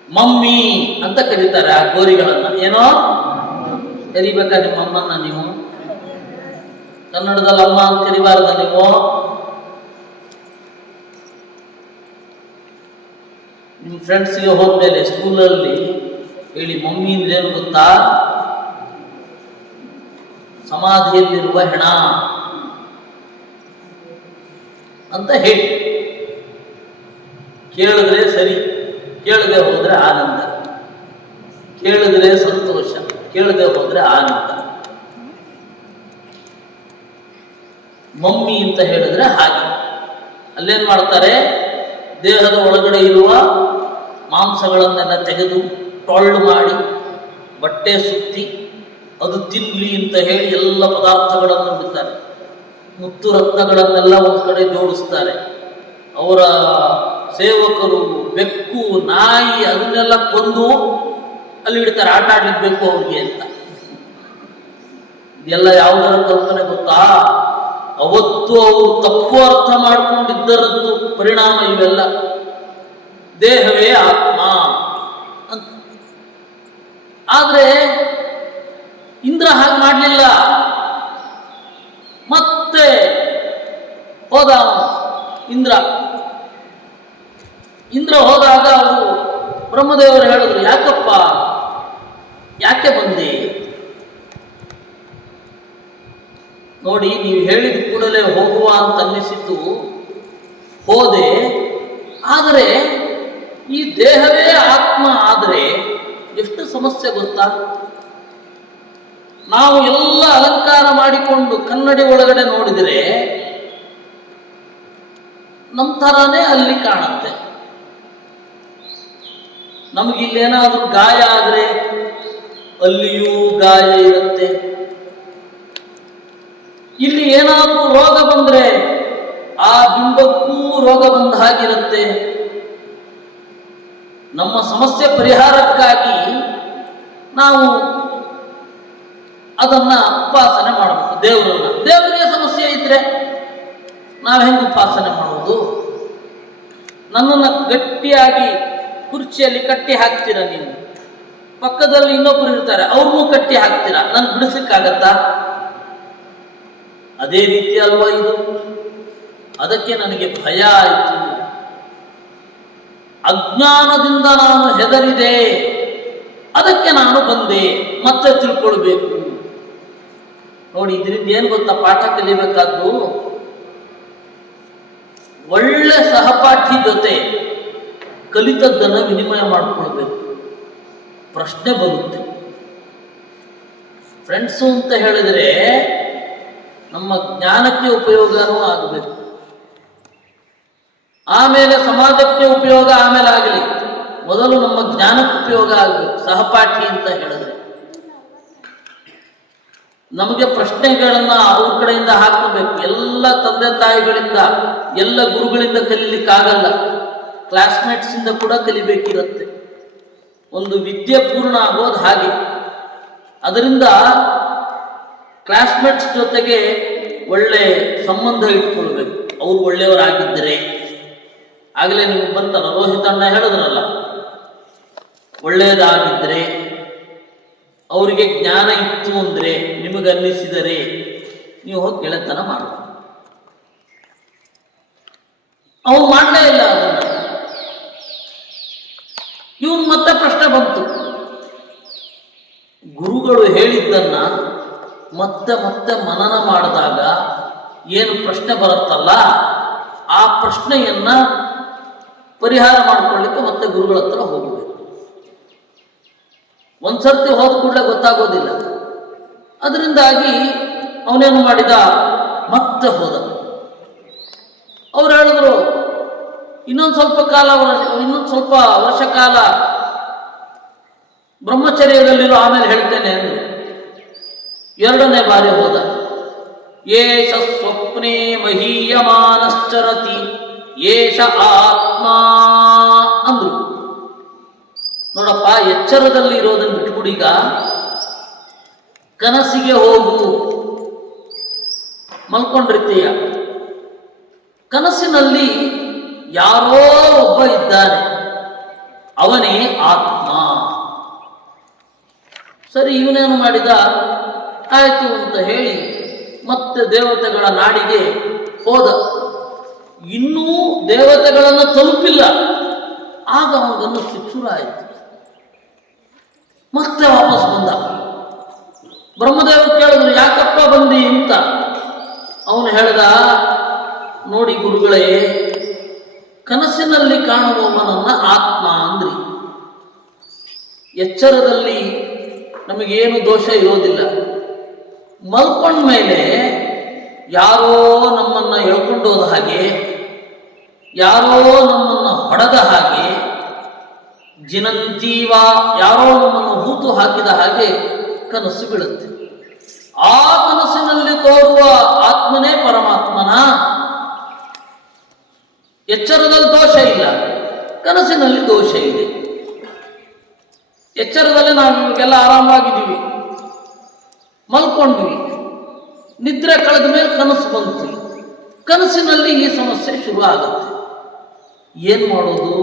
ಮಮ್ಮಿ ಅಂತ ಕರೀತಾರೆ ಆ ಗೋರಿಗಳನ್ನ. ಏನೋ ಕರಿಬೇಕಾ ನಿಮ್ಮ ಅಮ್ಮನ್ನ ನೀವು? ಕನ್ನಡದಲ್ಲಿ ಅಮ್ಮ ಅಂತ ಕರಿಬಾರದ ನೀವು? ನಿಮ್ಮ ಫ್ರೆಂಡ್ಸ್ಗೆ ಹೋದ್ಮೇಲೆ ಸ್ಕೂಲಲ್ಲಿ ಹೇಳಿ, ಮಮ್ಮಿ ಅಂದ್ರೆ ಏನು ಗೊತ್ತಾ? ಸಮಾಧಿಯಲ್ಲಿರುವ ಹೆಣ ಅಂತ ಹೇಳಿ. ಕೇಳಿದ್ರೆ ಸರಿ, ಕೇಳದೆ ಹೋದ್ರೆ ಆನಂದ, ಕೇಳಿದ್ರೆ ಸಂತೋಷ, ಕೇಳದೆ ಹೋದ್ರೆ ಆನಂದ. ಮಮ್ಮಿ ಅಂತ ಹೇಳಿದ್ರೆ ಹಾಗೆ. ಅಲ್ಲೇನ್ ಮಾಡ್ತಾರೆ, ದೇಹದ ಒಳಗಡೆ ಇರುವ ಮಾಂಸಗಳನ್ನೆಲ್ಲ ತೆಗೆದು ಟೊಳ್ಳು ಮಾಡಿ ಬಟ್ಟೆ ಸುತ್ತಿ ಅದು ತಿನ್ಲಿ ಅಂತ ಹೇಳಿ ಎಲ್ಲ ಪದಾರ್ಥಗಳನ್ನು ಬಿಡ್ತಾರೆ. ಮುತ್ತು ರತ್ನಗಳನ್ನೆಲ್ಲ ಒಂದು ಕಡೆ ಜೋಡಿಸ್ತಾರೆ. ಅವರ ಸೇವಕರು ಬೆಕ್ಕು ನಾಯಿ ಅದನ್ನೆಲ್ಲ ಕೊಂದು ಅಲ್ಲಿ ಇಡ್ತಾರೆ, ಆಟ ಆಡ್ಲಿಕ್ಕೆ ಬೇಕು ಅವ್ರಿಗೆ ಅಂತ. ಇದೆಲ್ಲ ಯಾವುದರ ಕಲ್ಪನೆ ಗೊತ್ತಾ? ಅವತ್ತು ಅವರು ತಪ್ಪು ಅರ್ಥ ಮಾಡ್ಕೊಂಡಿದ್ದರದ್ದು ಪರಿಣಾಮ ಇವೆಲ್ಲ. ದೇಹವೇ ಆತ್ಮ ಅಂತ. ಆದ್ರೆ ಇಂದ್ರ ಹಾಗೆ ಮಾಡಲಿಲ್ಲ. ಮತ್ತೆ ಹೋದ ಇಂದ್ರ ಹೋದಾಗ ಅವರು ಬ್ರಹ್ಮದೇವರು ಹೇಳಿದ್ರು, ಯಾಕಪ್ಪ ಯಾಕೆ ಬಂದೆ? ನೋಡಿ, ನೀವು ಹೇಳಿದ ಕೂಡಲೇ ಹೋಗುವ ಅಂತ ಅನ್ನಿಸಿತು, ಹೋದೆ. ಆದರೆ ಈ ದೇಹವೇ ಆತ್ಮ ಆದರೆ ಎಷ್ಟು ಸಮಸ್ಯೆ ಗೊತ್ತಾ? ನಾವು ಎಲ್ಲ ಅಲಂಕಾರ ಮಾಡಿಕೊಂಡು ಕನ್ನಡಿ ಒಳಗಡೆ ನೋಡಿದರೆ ನಮ್ಮ ಥರನೇ ಅಲ್ಲಿ ಕಾಣುತ್ತೆ. ನಮಗಿಲ್ಲೇನಾದ್ರೂ ಗಾಯ ಆದರೆ ಅಲ್ಲಿಯೂ ಗಾಯ ಇರುತ್ತೆ. ಇಲ್ಲಿ ಏನಾದ್ರೂ ರೋಗ ಬಂದ್ರೆ ಆ ಬಿಂಬಕ್ಕೂ ರೋಗ ಬಂದ ಹಾಗಿರುತ್ತೆ. ನಮ್ಮ ಸಮಸ್ಯೆ ಪರಿಹಾರಕ್ಕಾಗಿ ನಾವು ಅದನ್ನ ಉಪಾಸನೆ ಮಾಡಬೇಕು. ದೇವರಿಗೆ ಸಮಸ್ಯೆ ಇದ್ರೆ ನಾವು ಹೆಂಗೆ ಉಪಾಸನೆ ಮಾಡೋದು? ನನ್ನನ್ನು ಗಟ್ಟಿಯಾಗಿ ಕುರ್ಚಿಯಲ್ಲಿ ಕಟ್ಟಿ ಹಾಕ್ತೀರ ನೀವು, ಪಕ್ಕದಲ್ಲಿ ಇನ್ನೊಬ್ರು ಇರ್ತಾರೆ ಅವ್ರನ್ನೂ ಕಟ್ಟಿ ಹಾಕ್ತೀರಾ, ನನ್ ಬಿಡಿಸ್ಲಿಕ್ಕಾಗತ್ತಾ? ಅದೇ ರೀತಿ ಅಲ್ವಾ ಇದು? ಅದಕ್ಕೆ ನನಗೆ ಭಯ ಆಯಿತು. ಅಜ್ಞಾನದಿಂದ ನಾನು ಹೆದರಿದೆ, ಅದಕ್ಕೆ ನಾನು ಬಂದೆ, ಮತ್ತೆ ತಿಳ್ಕೊಳ್ಬೇಕು. ನೋಡಿ, ಇದರಿಂದ ಏನು ಗೊತ್ತಾ ಪಾಠ ಕಲಿಬೇಕಾದ್ದು? ಒಳ್ಳೆ ಸಹಪಾಠಿ ಜೊತೆ ಕಲಿತದ್ದನ್ನು ವಿನಿಮಯ ಮಾಡಿಕೊಳ್ಬೇಕು. ಪ್ರಶ್ನೆ ಬರುತ್ತೆ. ಫ್ರೆಂಡ್ಸು ಅಂತ ಹೇಳಿದ್ರೆ ನಮ್ಮ ಜ್ಞಾನಕ್ಕೆ ಉಪಯೋಗನೂ ಆಗಬೇಕು, ಆಮೇಲೆ ಸಮಾಜಕ್ಕೆ ಉಪಯೋಗ ಆಮೇಲೆ ಆಗಲಿ, ಮೊದಲು ನಮ್ಮ ಜ್ಞಾನಕ್ಕೆ ಉಪಯೋಗ ಆಗಬೇಕು. ಸಹಪಾಠಿ ಅಂತ ಹೇಳಿದ್ರೆ ನಮಗೆ ಪ್ರಶ್ನೆಗಳನ್ನ ಅವ್ರ ಕಡೆಯಿಂದ ಹಾಕಬೇಕು. ಎಲ್ಲ ತಂದೆ ತಾಯಿಗಳಿಂದ, ಎಲ್ಲ ಗುರುಗಳಿಂದ ಕಲೀಲಿಕ್ಕಾಗಲ್ಲ, ಕ್ಲಾಸ್ಮೇಟ್ಸ್ ಇಂದ ಕೂಡ ಕಲಿಬೇಕಿರುತ್ತೆ. ಒಂದು ವಿದ್ಯೆ ಪೂರ್ಣ ಆಗೋದು ಹಾಗೆ. ಅದರಿಂದ ಕ್ಲಾಸ್ಮೇಟ್ಸ್ ಜೊತೆಗೆ ಒಳ್ಳೆ ಸಂಬಂಧ ಇಟ್ಕೊಳ್ಬೇಕು. ಅವ್ರು ಒಳ್ಳೆಯವರಾಗಿದ್ದರೆ ಆಗಲೇ ನಿಮ್ಗೆ ಬಂತಲ್ಲ, ರೋಹಿತ್ ಅಣ್ಣ ಹೇಳಿದ್ರಲ್ಲ, ಒಳ್ಳೆಯದಾಗಿದ್ದರೆ, ಅವರಿಗೆ ಜ್ಞಾನ ಇತ್ತು ಅಂದ್ರೆ, ನಿಮಗನ್ನಿಸಿದರೆ ನೀವು ಹೋಗಿ ಗೆಳೆತನ ಮಾಡಬೇಕು. ಅವನು ಮಾಡಲೇ ಇಲ್ಲ ಅದನ್ನ. ಇವನು ಮತ್ತೆ ಪ್ರಶ್ನೆ ಬಂತು. ಗುರುಗಳು ಹೇಳಿದ್ದನ್ನ ಮತ್ತೆ ಮತ್ತೆ ಮನನ ಮಾಡಿದಾಗ ಏನು ಪ್ರಶ್ನೆ ಬರುತ್ತಲ್ಲ, ಆ ಪ್ರಶ್ನೆಯನ್ನ ಪರಿಹಾರ ಮಾಡಿಕೊಳ್ಳಿಕ್ಕೆ ಮತ್ತೆ ಗುರುಗಳ ಹತ್ರ ಹೋಗಬೇಕು. ಒಂದ್ಸರ್ತಿ ಹೋದ ಕೂಡಲೇ ಗೊತ್ತಾಗೋದಿಲ್ಲ. ಅದರಿಂದಾಗಿ ಅವನೇನು ಮಾಡಿದ, ಮತ್ತೆ ಹೋದ. ಅವ್ರು ಹೇಳಿದ್ರು, ಇನ್ನೊಂದು ಸ್ವಲ್ಪ ವರ್ಷ ಕಾಲ ಬ್ರಹ್ಮಚರ್ಯದಲ್ಲಿರೋ, ಆಮೇಲೆ ಹೇಳ್ತೇನೆ ಅಂದ್ರು. ಎರಡನೇ ಬಾರಿ ಹೋದ. ಏಷ ಸ್ವಪ್ನೇ ಮಹೀಯಮಾನಶ್ಚರತಿ ಏಷ ಆತ್ಮ ಅಂದ್ರು. ನೋಡಪ್ಪ, ಎಚ್ಚರದಲ್ಲಿ ಇರೋದನ್ನು ಬಿಟ್ಬಿಡೀಗ, ಕನಸಿಗೆ ಹೋಗು. ಮಲ್ಕೊಂಡಿರ್ತೀಯ, ಕನಸಿನಲ್ಲಿ ಯಾರೋ ಒಬ್ಬ ಇದ್ದಾನೆ, ಅವನೇ ಆತ್ಮ. ಸರಿ, ಇವನೇನು ಮಾಡಿದ, ಆಯಿತು ಅಂತ ಹೇಳಿ ಮತ್ತೆ ದೇವತೆಗಳ ನಾಡಿಗೆ ಹೋದ. ಇನ್ನೂ ದೇವತೆಗಳನ್ನು ತಲುಪಿಲ್ಲ, ಆಗ ಅವನಿಗನ್ನು ಶುರು ಆಯಿತು. ಮತ್ತೆ ವಾಪಸ್ ಬಂದ. ಬ್ರಹ್ಮದೇವರು ಕೇಳಿದ್ರು, ಯಾಕಪ್ಪ ಬಂದಿ ಅಂತ. ಅವನು ಹೇಳ್ದ, ನೋಡಿ ಗುರುಗಳೇ, ಕನಸಿನಲ್ಲಿ ಕಾಣುವವನನ್ನ ಆತ್ಮ ಅಂದ್ರಿ, ಎಚ್ಚರದಲ್ಲಿ ನಮಗೇನು ದೋಷ ಇರೋದಿಲ್ಲ. ಮಲ್ಕೊಂಡ ಮೇಲೆ ಯಾರೋ ನಮ್ಮನ್ನ ಎಳ್ಕೊಂಡೋದ ಹಾಗೆ, ಯಾರೋ ನಮ್ಮನ್ನ ಹೊಡೆದ ಹಾಗೆ, ಜಿನಂತೀವ ಯಾರೋ ನಮ್ಮನ್ನು ಹೂತು ಹಾಕಿದ ಹಾಗೆ ಕನಸು ಬೀಳುತ್ತೆ. ಆ ಕನಸಿನಲ್ಲಿ ತೋರುವ ಆತ್ಮನೇ ಪರಮಾತ್ಮನ. ಎಚ್ಚರದಲ್ಲಿ ದೋಷ ಇಲ್ಲ, ಕನಸಿನಲ್ಲಿ ದೋಷ ಇದೆ. ಎಚ್ಚರದಲ್ಲಿ ನಾವು ಇವಾಗೆಲ್ಲ ಆರಾಮಾಗಿದ್ದೀವಿ, ಮಲ್ಕೊಂಡ್ವಿ, ನಿದ್ರೆ ಕಳೆದ ಮೇಲೆ ಕನಸು ಬಂತು, ಕನಸಿನಲ್ಲಿ ಈ ಸಮಸ್ಯೆ ಶುರು ಆಗುತ್ತೆ. ಏನ್ ಮಾಡೋದು?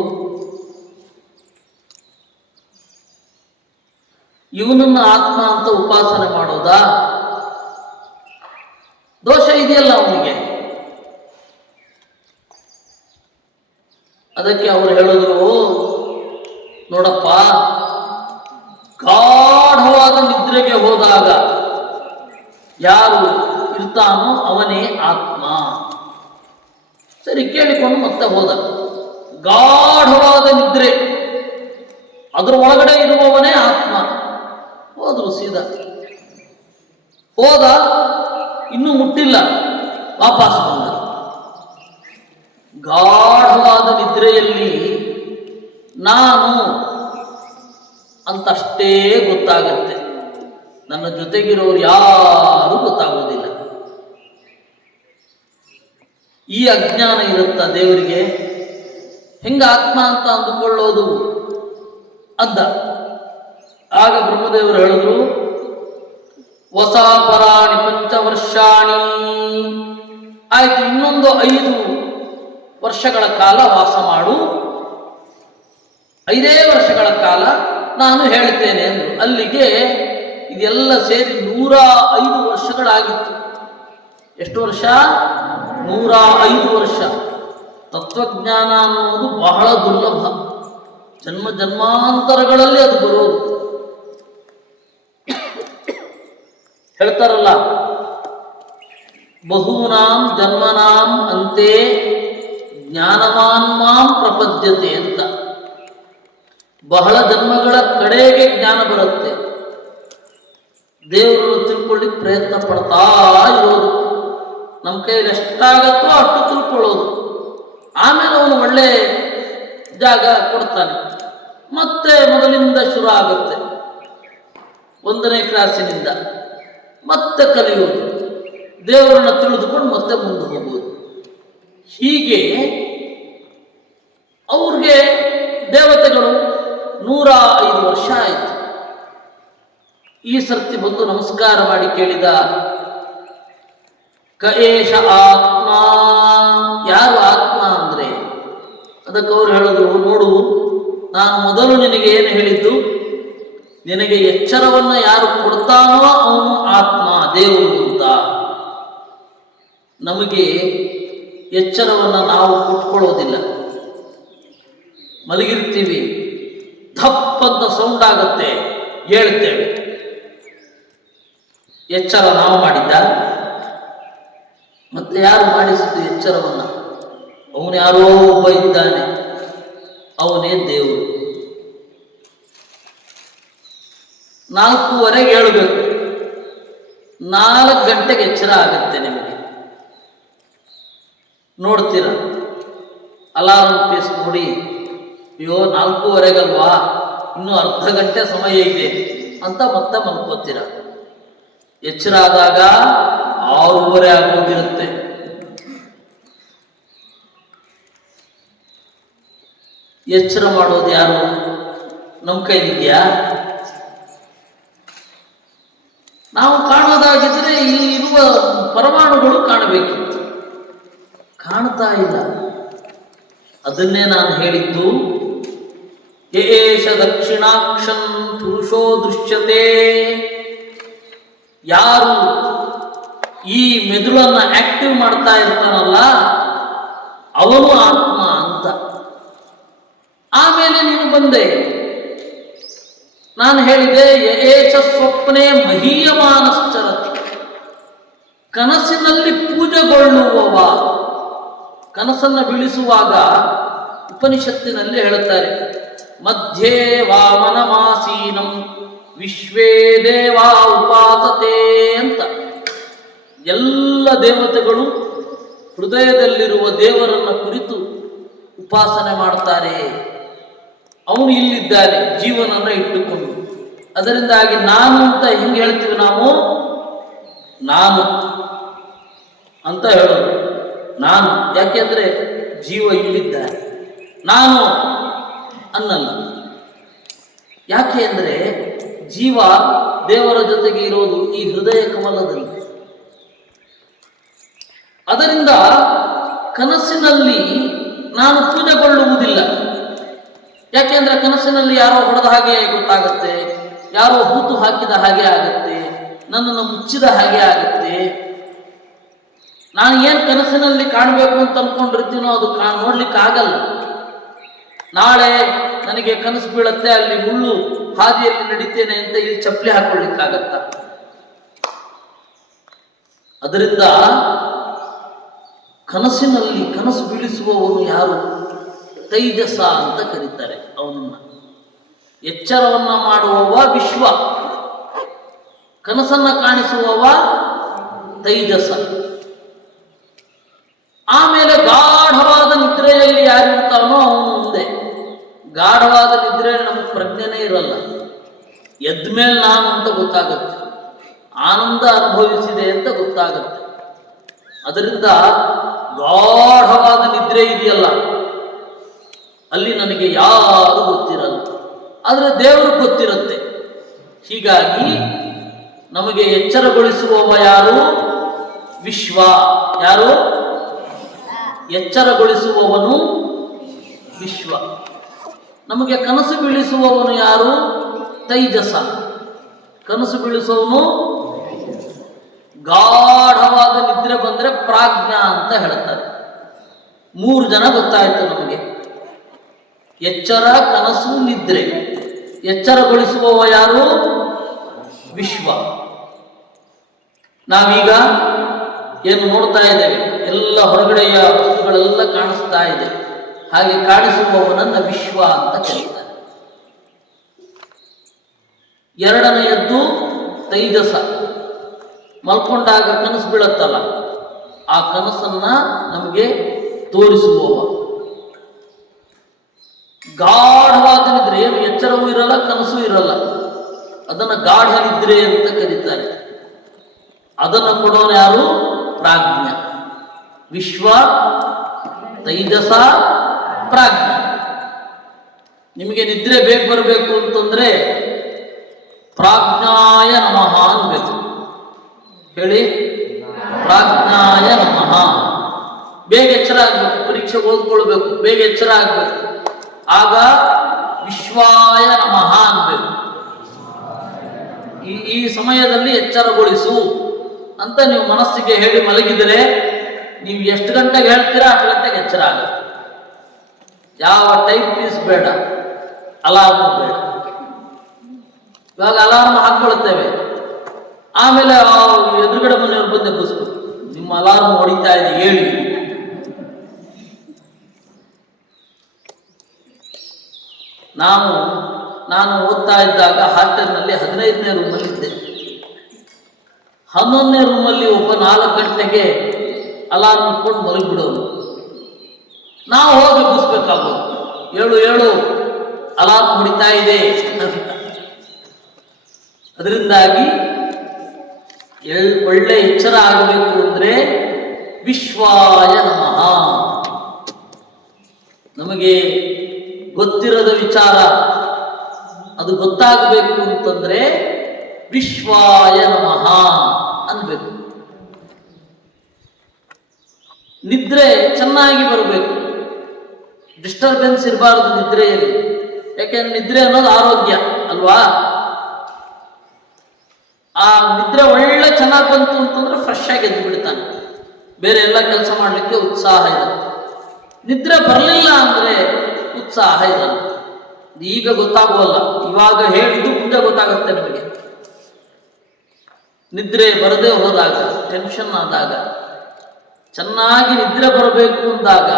ಇವನನ್ನ ಆತ್ಮ ಅಂತ ಉಪಾಸನೆ ಮಾಡೋದಾ? ದೋಷ ಇದೆಯಲ್ಲ ಅವನಿಗೆ. ಅದಕ್ಕೆ ಅವರು ಹೇಳಿದ್ರು, ನೋಡಪ್ಪ, ಗಾಢವಾದ ನಿದ್ರೆಗೆ ಹೋದಾಗ ಯಾರು ಇರ್ತಾನೋ ಅವನೇ ಆತ್ಮ. ಸರಿ, ಕೇಳಿಕೊಂಡು ಮತ್ತೆ ಹೋದ. ಗಾಢವಾದ ನಿದ್ರೆ, ಅದರ ಒಳಗಡೆ ಇರುವವನೇ ಆತ್ಮ. ಹೋದ್ರು ಸೀದಾ. ಹೋದ, ಇನ್ನೂ ಮುಟ್ಟಿಲ್ಲ, ವಾಪಸ್ ಬಂದ. ಗಾಢವಾದ ನಿದ್ರೆಯಲ್ಲಿ ನಾನು ಅಂತಷ್ಟೇ ಗೊತ್ತಾಗತ್ತೆ, ನನ್ನ ಜೊತೆಗಿರೋರು ಯಾರು ಗೊತ್ತಾಗೋದಿಲ್ಲ. ಈ ಅಜ್ಞಾನ ಇರುತ್ತಾ ದೇವರಿಗೆ? ಹೆಂಗ ಆತ್ಮ ಅಂತ ಅಂದುಕೊಳ್ಳೋದು ಅಂದ. ಆಗ ಬ್ರಹ್ಮದೇವರು ಹೇಳಿದ್ರು, ವಸಾಪರಾಣಿ ಪಂಚವರ್ಷಾಣಿ. ಆಯ್ತು, ಇನ್ನೊಂದು 5 ವರ್ಷಗಳ ಕಾಲ ವಾಸ ಮಾಡು, 5 ವರ್ಷಗಳ ಕಾಲ ನಾನು ಹೇಳ್ತೇನೆ ಅಂದ್ರು. ಅಲ್ಲಿಗೆ ಇದೆಲ್ಲ ಸೇರಿ 105 ವರ್ಷಗಳಾಗಿತ್ತು. ಎಷ್ಟು ವರ್ಷ? 105 ವರ್ಷ. ತತ್ವಜ್ಞಾನ ಅನ್ನೋದು ಬಹಳ ದುರ್ಲಭ, ಜನ್ಮ ಜನ್ಮಾಂತರಗಳಲ್ಲಿ ಅದು ಬರೋದು. ಹೇಳ್ತಾರಲ್ಲ, ಬಹೂನಾಂ ಜನ್ಮನಾಂ ಅಂತೆ ಜ್ಞಾನವಾನ್ ಮಾಂ ಪ್ರಪದ್ಯತೆ ಅಂತ. ಬಹಳ ಜನ್ಮಗಳ ಕಡೆಗೆ ಜ್ಞಾನ ಬರುತ್ತೆ. ದೇವರನ್ನು ತಿಳ್ಕೊಳ್ಳಿಕ್ಕೆ ಪ್ರಯತ್ನ ಪಡ್ತಾ ಇರೋದು, ನಮ್ಮ ಕೈಯಲ್ಲಿ ಎಷ್ಟಾಗತ್ತೋ ಅಷ್ಟು ತಿಳ್ಕೊಳ್ಳೋದು. ಆಮೇಲೆ ಅವನು ಒಳ್ಳೆ ಜಾಗ ಕೊಡ್ತಾನೆ, ಮತ್ತೆ ಮೊದಲಿಂದ ಶುರು ಆಗುತ್ತೆ. 1ನೇ ಕ್ಲಾಸಿನಿಂದ ಮತ್ತೆ ಕಲಿಯೋದು, ದೇವರನ್ನ ತಿಳಿದುಕೊಂಡು ಮತ್ತೆ ಮುಂದೆ ಹೋಗೋದು. ಹೀಗೆ ಅವ್ರಿಗೆ ದೇವತೆಗಳು 105 ವರ್ಷ ಆಯಿತು. ಈ ಸರ್ತಿ ಬಂದು ನಮಸ್ಕಾರ ಮಾಡಿ ಕೇಳಿದ, ಕ ಏಷ ಆತ್ಮ, ಯಾರು ಆತ್ಮ ಅಂದ್ರೆ? ಅದಕ್ಕೆ ಅವ್ರು ಹೇಳಿದ್ರು, ನೋಡು, ನಾನು ಮೊದಲು ನಿನಗೆ ಏನು ಹೇಳಿದ್ದು, ನಿನಗೆ ಎಚ್ಚರವನ್ನ ಯಾರು ಕೊಡ್ತಾನೋ ಅವನು ಆತ್ಮ, ದೇವರು ಅಂತ. ನಮಗೆ ಎಚ್ಚರವನ್ನ ನಾವು ಕೊಟ್ಕೊಳ್ಳೋದಿಲ್ಲ. ಮಲಗಿರ್ತೀವಿ, ಧಪ್ಪಂತ ಸೌಂಡ್ ಆಗುತ್ತೆ, ಹೇಳ್ತೇವೆ. ಎಚ್ಚರ ನಾವು ಮಾಡಿದ್ದ? ಮತ್ತೆ ಯಾರು ಮಾಡಿಸಿದ್ದು ಎಚ್ಚರವನ್ನ? ಅವನು ಯಾರೋ ಒಬ್ಬ ಇದ್ದಾನೆ, ಅವನೇ ದೇವರು. 4:15 ಹೇಳಬೇಕು, 4 ಗಂಟೆಗೆ ಎಚ್ಚರ ಆಗುತ್ತೆ ನಿಮಗೆ. ನೋಡ್ತೀರ, ಅಲಾರ್ಮ್ ಪೀಸ್ ನೋಡಿ, ಅಯ್ಯೋ 4:15 ಇನ್ನೂ ಅರ್ಧ ಗಂಟೆ ಸಮಯ ಇದೆ ಅಂತ ಮತ್ತೆ ಮಲ್ಕೋತೀರ. ಎಚ್ಚರ ಆದಾಗ 6:30 ಆಗೋಗಿರುತ್ತೆ. ಎಚ್ಚರ ಮಾಡೋದು ಯಾರು? ನಮ್ಮ ಕೈಲಿದೆಯಾ? ನಾವು ಕಾಣೋದಾಗಿದ್ರೆ ಇಲ್ಲಿ ಇರುವ ಪರಮಾಣುಗಳು ಕಾಣಬೇಕಿತ್ತು, ಕಾಣ್ತಾ ಇಲ್ಲ. ಅದನ್ನೇ ನಾನು ಹೇಳಿದ್ದು, ಏಷ ದಕ್ಷಿಣಾಕ್ಷನ್ ಪುರುಷೋ ದೃಶ್ಯತೆ. ಯಾರು ಈ ಮೆದುಳನ್ನ ಆಕ್ಟಿವ್ ಮಾಡ್ತಾ ಇರ್ತಾನಲ್ಲ ಅವನು ಆತ್ಮ ಅಂತ. ಆಮೇಲೆ ನೀನು ಬಂದೆ, ನಾನು ಹೇಳಿದೆ ಏಷ ಸ್ವಪ್ನೆ ಮಹೀಯಮಾನಶ್ಚರತಿ. ಕನಸಿನಲ್ಲಿ ಪೂಜೆಗೊಳ್ಳುವವ. ಕನಸನ್ನು ಬೀಳಿಸುವಾಗ ಉಪನಿಷತ್ತಿನಲ್ಲಿ ಹೇಳುತ್ತಾರೆ, ಮಧ್ಯೆ ವಾಮನಮಾಸೀನಂ ವಿಶ್ವೇ ದೇವಾ ಉಪಾಸತೆ ಅಂತ. ಎಲ್ಲ ದೇವತೆಗಳು ಹೃದಯದಲ್ಲಿರುವ ದೇವರನ್ನ ಕುರಿತು ಉಪಾಸನೆ ಮಾಡ್ತಾರೆ. ಅವನು ಇಲ್ಲಿದ್ದಾನೆ ಜೀವನನ್ನ ಇಟ್ಟುಕೊಂಡು. ಅದರಿಂದಾಗಿ ನಾನು ಅಂತ ಹೆಂಗೆ ಹೇಳ್ತೀವಿ ನಾವು? ನಾನು ಅಂತ ಹೇಳೋದು ನಾನು. ಯಾಕೆಂದ್ರೆ ಜೀವ ಇಲ್ಲಿದ್ದಾನೆ, ನಾನು ಅನ್ನಲ್ಲ. ಯಾಕೆ ಅಂದ್ರೆ ಜೀವ ದೇವರ ಜೊತೆಗೆ ಇರೋದು ಈ ಹೃದಯ ಕಮಲದಲ್ಲಿ. ಅದರಿಂದ ಕನಸಿನಲ್ಲಿ ನಾನು ಪೂಜೆಗೊಳ್ಳುವುದಿಲ್ಲ. ಯಾಕೆಂದ್ರೆ ಕನಸಿನಲ್ಲಿ ಯಾರೋ ಹೊಡೆದ ಹಾಗೆ ಗೊತ್ತಾಗತ್ತೆ, ಯಾರೋ ಹೂತು ಹಾಕಿದ ಹಾಗೆ ಆಗುತ್ತೆ, ನನ್ನನ್ನು ಮುಚ್ಚಿದ ಹಾಗೆ ಆಗುತ್ತೆ. ನಾನು ಏನು ಕನಸಿನಲ್ಲಿ ಕಾಣಬೇಕು ಅಂತ ಅನ್ಕೊಂಡಿರ್ತೀನೋ ಅದು ನೋಡ್ಲಿಕ್ಕೆ ಆಗಲ್ಲ. ನಾಳೆ ನನಗೆ ಕನಸು ಬೀಳತ್ತೆ, ಅಲ್ಲಿ ಮುಳ್ಳು ಹಾದಿಯಲ್ಲಿ ನಡೀತೇನೆ ಅಂತ ಇಲ್ಲಿ ಚಪ್ಪಲಿ ಹಾಕೊಳ್ಳಿಕ್ಕಾಗತ್ತ? ಅದರಿಂದ ಕನಸಿನಲ್ಲಿ ಕನಸು ಬೀಳಿಸುವವನು ಯಾರು? ತೈಜಸ ಅಂತ ಕರೀತಾರೆ ಅವನನ್ನ. ಎಚ್ಚರವನ್ನ ಮಾಡುವವ ವಿಶ್ವ, ಕನಸನ್ನ ಕಾಣಿಸುವವ ತೈಜಸ. ಆಮೇಲೆ ಗಾಢವಾದ ನಿದ್ರೆಯಲ್ಲಿ ಯಾರಿರ್ತಾನೋ ಅವನು ಮುಂದೆ. ಗಾಢವಾದ ನಿದ್ರೆಯಲ್ಲಿ ನಮಗೆ ಪ್ರಜ್ಞೆನೇ ಇರಲ್ಲ. ಎದ್ಮೇಲೆ ನಾನು ಅಂತ ಗೊತ್ತಾಗುತ್ತೆ, ಆನಂದ ಅನುಭವಿಸಿದೆ ಅಂತ ಗೊತ್ತಾಗುತ್ತೆ. ಅದರಿಂದ ಗಾಢವಾದ ನಿದ್ರೆ ಇದೆಯಲ್ಲ, ಅಲ್ಲಿ ನನಗೆ ಯಾರು ಗೊತ್ತಿರಲ್ಲ, ಆದರೆ ದೇವರು ಗೊತ್ತಿರುತ್ತೆ. ಹೀಗಾಗಿ ನಮಗೆ ಎಚ್ಚರಗೊಳಿಸುವವ ಯಾರು? ವಿಶ್ವ. ಯಾರು ಎಚ್ಚರಗೊಳಿಸುವವನು? ವಿಶ್ವ. ನಮಗೆ ಕನಸು ಬೀಳಿಸುವವನು ಯಾರು? ತೈಜಸ. ಕನಸು ಬೀಳಿಸುವವನು ಗಾಢವಾದ ನಿದ್ರೆ ಬಂದ್ರೆ ಪ್ರಾಜ್ಞಾ ಅಂತ ಹೇಳ್ತಾರೆ. 3 ಜನ ಗೊತ್ತಾಯ್ತು ನಮಗೆ: ಎಚ್ಚರ, ಕನಸು, ನಿದ್ರೆ. ಎಚ್ಚರಗೊಳಿಸುವವ ಯಾರು? ವಿಶ್ವ. ನಾವೀಗ ಏನು ನೋಡ್ತಾ ಇದ್ದೇವೆ, ಎಲ್ಲ ಹೊರಗಡೆಯ ವಸ್ತುಗಳೆಲ್ಲ ಕಾಣಿಸ್ತಾ ಇದೆ. ಹಾಗೆ ಕಾಣಿಸುವವನನ್ನ ವಿಶ್ವ ಅಂತ ಕರೀತಾರೆ. ಎರಡನೆಯದ್ದು ತೈಜಸ. ಮಲ್ಕೊಂಡಾಗ ಕನಸು ಬೀಳತ್ತಲ್ಲ, ಆ ಕನಸನ್ನ ನಮಗೆ ತೋರಿಸುವವ. ಗಾಢವಾದ ನಿದ್ರೆ, ಏನು ಎಚ್ಚರವೂ ಇರಲ್ಲ, ಕನಸು ಇರಲ್ಲ, ಅದನ್ನು ಗಾಢ ನಿದ್ರೆ ಅಂತ ಕರೀತಾರೆ. ಅದನ್ನು ಕೊಡೋನು ಯಾರು? ಪ್ರಾಜ್ಞ. ವಿಶ್ವ, ತೈಜಸ, ಪ್ರಾಜ್ಞ. ನಿಮಗೆ ನಿದ್ರೆ ಬೇಗ ಬರಬೇಕು ಅಂತಂದ್ರೆ ಪ್ರಾಜ್ಞಾಯ ನಮಃ ಅನ್ಬೇಕು. ಹೇಳಿ, ಪ್ರಾಜ್ಞಾಯ ನಮಃ. ಬೇಗ ಎಚ್ಚರ ಆಗ್ಬೇಕು, ಪರೀಕ್ಷೆಗೆ ಓದ್ಕೊಳ್ಬೇಕು, ಬೇಗ ಎಚ್ಚರ ಆಗ್ಬೇಕು. ಆಗ ವಿಶ್ವಾಯ ನಮಃ ಅನ್ಬೇಕು. ಈ ಸಮಯದಲ್ಲಿ ಎಚ್ಚರಗೊಳಿಸು ಅಂತ ನೀವು ಮನಸ್ಸಿಗೆ ಹೇಳಿ ಮಲಗಿದರೆ ನೀವು ಎಷ್ಟು ಗಂಟೆಗೆ ಹೇಳ್ತೀರಾ ಅಷ್ಟು ಗಂಟೆಗೆ ಎಚ್ಚರ ಆಗುತ್ತೆ. ಯಾವ ಟೈಮ್ ಪೀಸ್ ಬೇಡ, ಅಲಾರ್ಮ್ ಬೇಡ. ಇವಾಗ ಅಲಾರ್ಮ್ ಹಾಕೊಳ್ತೇವೆ, ಆಮೇಲೆ ಎದುರುಗಡೆ ಮನೆಯವ್ರು ಬಂದು ಎಬ್ಬಿಸ್ಬೇಕು, ನಿಮ್ಮ ಅಲಾರ್ಮ್ ಹೊಡಿತಾ ಇದೆ ಹೇಳಿ. ನಾನು ಓದ್ತಾ ಇದ್ದಾಗ ಹಾಸ್ಟೆಲ್ನಲ್ಲಿ 15ನೇ ರೂಮಲ್ಲಿ ಇದ್ದೆ. 11ನೇ ರೂಮಲ್ಲಿ ಒಬ್ಬ 4 ಗಂಟೆಗೆ ಅಲಾರ್ಮ್ ಇಟ್ಕೊಂಡು ಮಲಗಿಬಿಡೋನು. ನಾವು ಹೋಗಿ ಎಬ್ಬಿಸ್ಬೇಕಾಗೋದು, ಏಳು ಅಲಾರ್ಮ್ ಹೊಡಿತಾ ಇದೆ. ಅದರಿಂದಾಗಿ ಒಳ್ಳೆ ಎಚ್ಚರ ಆಗಬೇಕು ಅಂದ್ರೆ ವಿಶ್ವಾಯ ನಮಃ. ನಮಗೆ ಗೊತ್ತಿರದ ವಿಚಾರ ಅದು ಗೊತ್ತಾಗಬೇಕು ಅಂತಂದ್ರೆ ವಿಶ್ವಾಯ ನಮಃ ಅನ್ಬೇಕು. ನಿದ್ರೆ ಚೆನ್ನಾಗಿ ಬರಬೇಕು, ಡಿಸ್ಟರ್ಬೆನ್ಸ್ ಇರಬಾರದು ನಿದ್ರೆಯಲ್ಲಿ. ಯಾಕೆಂದ್ರೆ ನಿದ್ರೆ ಅನ್ನೋದು ಆರೋಗ್ಯ ಅಲ್ವಾ. ಆ ನಿದ್ರೆ ಒಳ್ಳೆ ಚೆನ್ನಾಗಿ ಬಂತು ಅಂತಂದ್ರೆ ಫ್ರೆಶ್ ಆಗಿ ಎದ್ದು ಬಿಡ್ತಾನೆ, ಬೇರೆ ಎಲ್ಲ ಕೆಲಸ ಮಾಡಲಿಕ್ಕೆ ಉತ್ಸಾಹ ಇರುತ್ತೆ. ನಿದ್ರೆ ಬರಲಿಲ್ಲ ಅಂದ್ರೆ ಉತ್ಸಾಹ ಇರಲ್ಲ. ಈಗ ಗೊತ್ತಾಗುವಲ್ಲ, ಇವಾಗ ಹೇಳಿದ್ದು ಮುಂದೆ ಗೊತ್ತಾಗುತ್ತೆ ನಿಮಗೆ. ನಿದ್ರೆ ಬರದೇ ಹೋದಾಗ, ಟೆನ್ಷನ್ ಆದಾಗ, ಚೆನ್ನಾಗಿ ನಿದ್ರೆ ಬರಬೇಕು ಅಂದಾಗ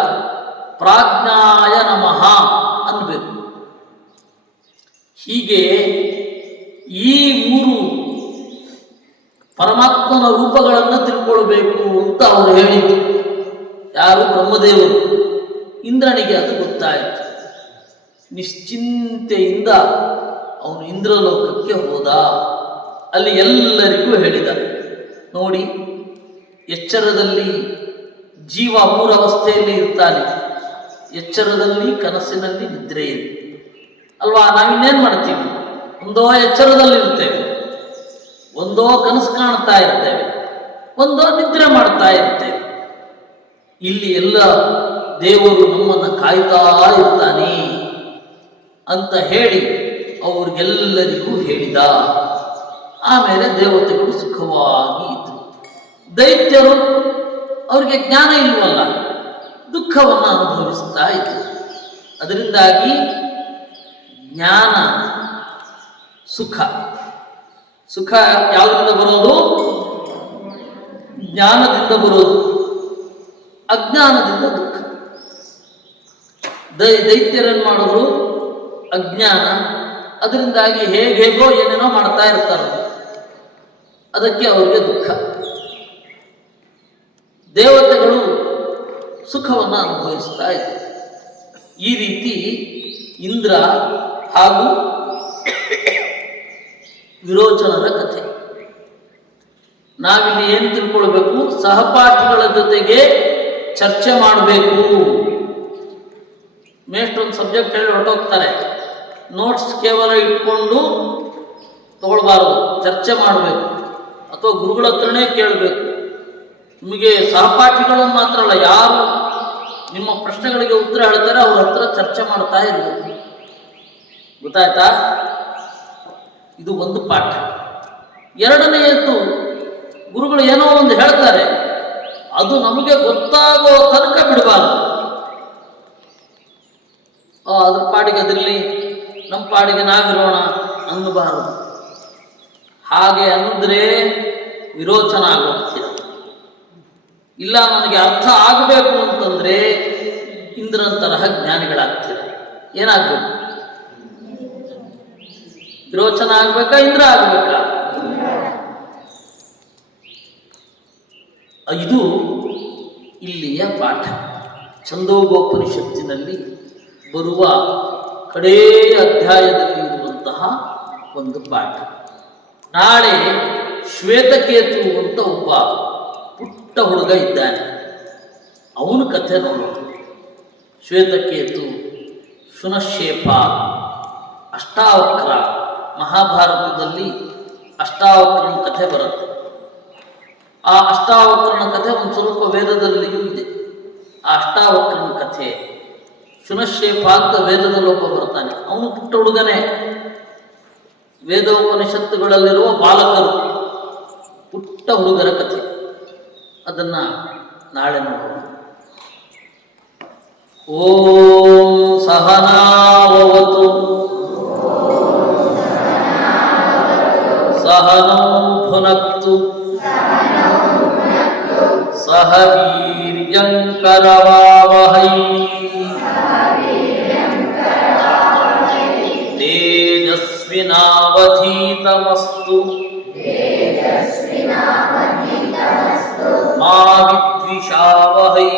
ಪ್ರಾಜ್ಞಾಯ ನಮಃ ಅನ್ಬೇಕು. ಹೀಗೆ ಈ 3 ಪರಮಾತ್ಮನ ರೂಪಗಳನ್ನು ತಿಳ್ಕೊಳ್ಬೇಕು ಅಂತ ಅವರು ಹೇಳಿದ್ದು. ಯಾರು? ಬ್ರಹ್ಮದೇವರು. ಇಂದ್ರನಿಗೆ ಅದು ಗೊತ್ತಾಯಿತು. ನಿಶ್ಚಿಂತೆಯಿಂದ ಅವನು ಇಂದ್ರಲೋಕಕ್ಕೆ ಹೋದ. ಅಲ್ಲಿ ಎಲ್ಲರಿಗೂ ಹೇಳಿದ, ನೋಡಿ, ಎಚ್ಚರದಲ್ಲಿ ಜೀವ 3 ಅವಸ್ಥೆಯಲ್ಲಿ ಇರ್ತಾನೆ, ಎಚ್ಚರದಲ್ಲಿ, ಕನಸಿನಲ್ಲಿ, ನಿದ್ರೆಯಲ್ಲಿ ಅಲ್ವಾ. ನಾವಿನ್ನೇನು ಮಾಡ್ತೀವಿ? ಒಂದೋ ಎಚ್ಚರದಲ್ಲಿ ಇರ್ತೇವೆ, ಒಂದೋ ಕನಸು ಕಾಣ್ತಾ ಇರ್ತೇವೆ, ಒಂದೋ ನಿದ್ರೆ ಮಾಡ್ತಾ ಇರ್ತೇವೆ. ಇಲ್ಲಿ ಎಲ್ಲ ದೇವರು ನಮ್ಮನ್ನು ಕಾಯ್ತಾ ಇರ್ತಾನೆ ಅಂತ ಹೇಳಿ ಅವ್ರಿಗೆಲ್ಲರಿಗೂ ಹೇಳಿದ. ಆಮೇಲೆ ದೇವತೆಗಳು ಸುಖವಾಗಿ ಇದ್ರು. ದೈತ್ಯರು, ಅವ್ರಿಗೆ ಜ್ಞಾನ ಇಲ್ವಲ್ಲ, ದುಃಖವನ್ನು ಅನುಭವಿಸ್ತಾ ಇದ್ರು. ಅದರಿಂದಾಗಿ ಜ್ಞಾನ ಸುಖ. ಸುಖ ಯಾವುದರಿಂದ ಬರೋದು? ಜ್ಞಾನದಿಂದ ಬರೋದು, ಅಜ್ಞಾನದಿಂದ ದುಃಖ. ದೈತ್ಯರನ್ನು ಮಾಡಿದ್ರು ಅಜ್ಞಾನ, ಅದರಿಂದಾಗಿ ಹೇಗೋ ಏನೇನೋ ಮಾಡ್ತಾ ಇರ್ತಾರೆ, ಅದಕ್ಕೆ ಅವರಿಗೆ ದುಃಖ. ದೇವತೆಗಳು ಸುಖವನ್ನು ಅನುಭವಿಸ್ತಾ ಇದ್ದಾರೆ. ಈ ರೀತಿ ಇಂದ್ರ ಹಾಗೂ ವಿರೋಚನರ ಕಥೆ. ನಾವಿಲ್ಲಿ ಏನು ತಿಳ್ಕೊಳ್ಬೇಕು? ಸಹಪಾಠಿಗಳ ಜೊತೆಗೆ ಚರ್ಚೆ ಮಾಡಬೇಕು. ಮೇಷ್ಟೊಂದು ಸಬ್ಜೆಕ್ಟ್ ಹೇಳಿ ಹೊರಟೋಗ್ತಾರೆ, ನೋಟ್ಸ್ ಕೇವಲ ಇಟ್ಕೊಂಡು ತಗೊಳ್ಬಾರ್ದು, ಚರ್ಚೆ ಮಾಡಬೇಕು. ಅಥವಾ ಗುರುಗಳ ಹತ್ರನೇ ಕೇಳಬೇಕು. ನಿಮಗೆ ಸಹಪಾಠಿಗಳನ್ನು ಮಾತ್ರ ಅಲ್ಲ, ಯಾರು ನಿಮ್ಮ ಪ್ರಶ್ನೆಗಳಿಗೆ ಉತ್ತರ ಹೇಳ್ತಾರೆ ಅವ್ರ ಹತ್ರ ಚರ್ಚೆ ಮಾಡ್ತಾ ಇರಬೇಕು. ಗೊತ್ತಾಯ್ತಾ? ಇದು ಒಂದು ಪಾಠ. ಎರಡನೆಯದ್ದು, ಗುರುಗಳು ಏನೋ ಒಂದು ಹೇಳ್ತಾರೆ, ಅದು ನಮಗೆ ಗೊತ್ತಾಗೋ ತನಕ ಬಿಡಬಾರ್ದು. ಅದ್ರ ಪಾಡಿಗೆ ಅದಿರಲಿ, ನಮ್ಮ ಪಾಡಿಗೆ ನಾವಿರೋಣ ಅನ್ನಬಾರದು. ಹಾಗೆ ಅಂದರೆ ವಿರೋಚನ ಆಗೋಗ್ತೀರ. ಇಲ್ಲ, ನನಗೆ ಅರ್ಥ ಆಗಬೇಕು ಅಂತಂದ್ರೆ ಇಂದ್ರನ ತರಹ ಜ್ಞಾನಿಗಳಾಗ್ತೀರ. ಏನಾಗಬೇಕು? ವಿರೋಚನ ಆಗ್ಬೇಕಾ, ಇಂದ್ರ ಆಗ್ಬೇಕಾ? ಇದು ಇಲ್ಲಿಯ ಪಾಠ. ಛಂದೋಗೋಪನಿಷತ್ತಿನಲ್ಲಿ ಬರುವ ಕಡೆಯ ಅಧ್ಯಾಯದಲ್ಲಿ ಇರುವಂತಹ ಒಂದು ಪಾಠ. ನಾಳೆ ಶ್ವೇತಕೇತು ಅಂತ ಒಬ್ಬ ಪುಟ್ಟ ಹುಡುಗ ಇದ್ದಾನೆ, ಅವನ ಕಥೆ ನೋಡೋಣ. ಶ್ವೇತಕೇತು, ಶುನಶೇಪ, ಅಷ್ಟಾವಕ್ರ. ಮಹಾಭಾರತದಲ್ಲಿ ಅಷ್ಟಾವಕ್ರನ ಕಥೆ ಬರುತ್ತೆ. ಆ ಅಷ್ಟಾವಕ್ರನ ಕಥೆ ಒಂದು ಸ್ವಲ್ಪ ವೇದದಲ್ಲಿಯೂ ಇದೆ. ಆ ಅಷ್ಟಾವಕ್ರನ ಕಥೆ, ಶುನಶೇಪ ಅಂತ ವೇದದಲ್ಲಿ ಒಬ್ಬ ಬರ್ತಾನೆ, ಅವನು ಪುಟ್ಟ ಹುಡುಗನೇ. ವೇದೋಪನಿಷತ್ತುಗಳಲ್ಲಿರುವ ಬಾಲಕರು, ಪುಟ್ಟ ಹುಡುಗರ ಕಥೆ. ಅದನ್ನ ನಾಳೆ ನೋಡೋಣ. ಓಂ ಸಹನಾವವತು ಸಹನೌ ಭುನಕ್ತು ಸಹ ವೀರ್ಯಂ ಕರವಾವಹೈ ತೇಜಸ್ವಿನಾವಧೀತಮಸ್ತು ಮಾ ವಿದ್ವಿಷಾವಹೈ.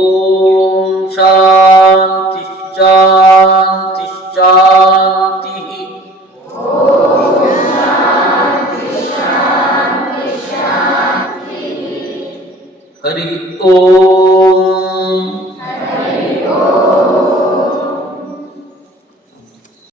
ಓಂ ಶಾಂತಿ ಶಾಂತಿ ಶಾಂತಿ. ಹರಿ ಓಂ.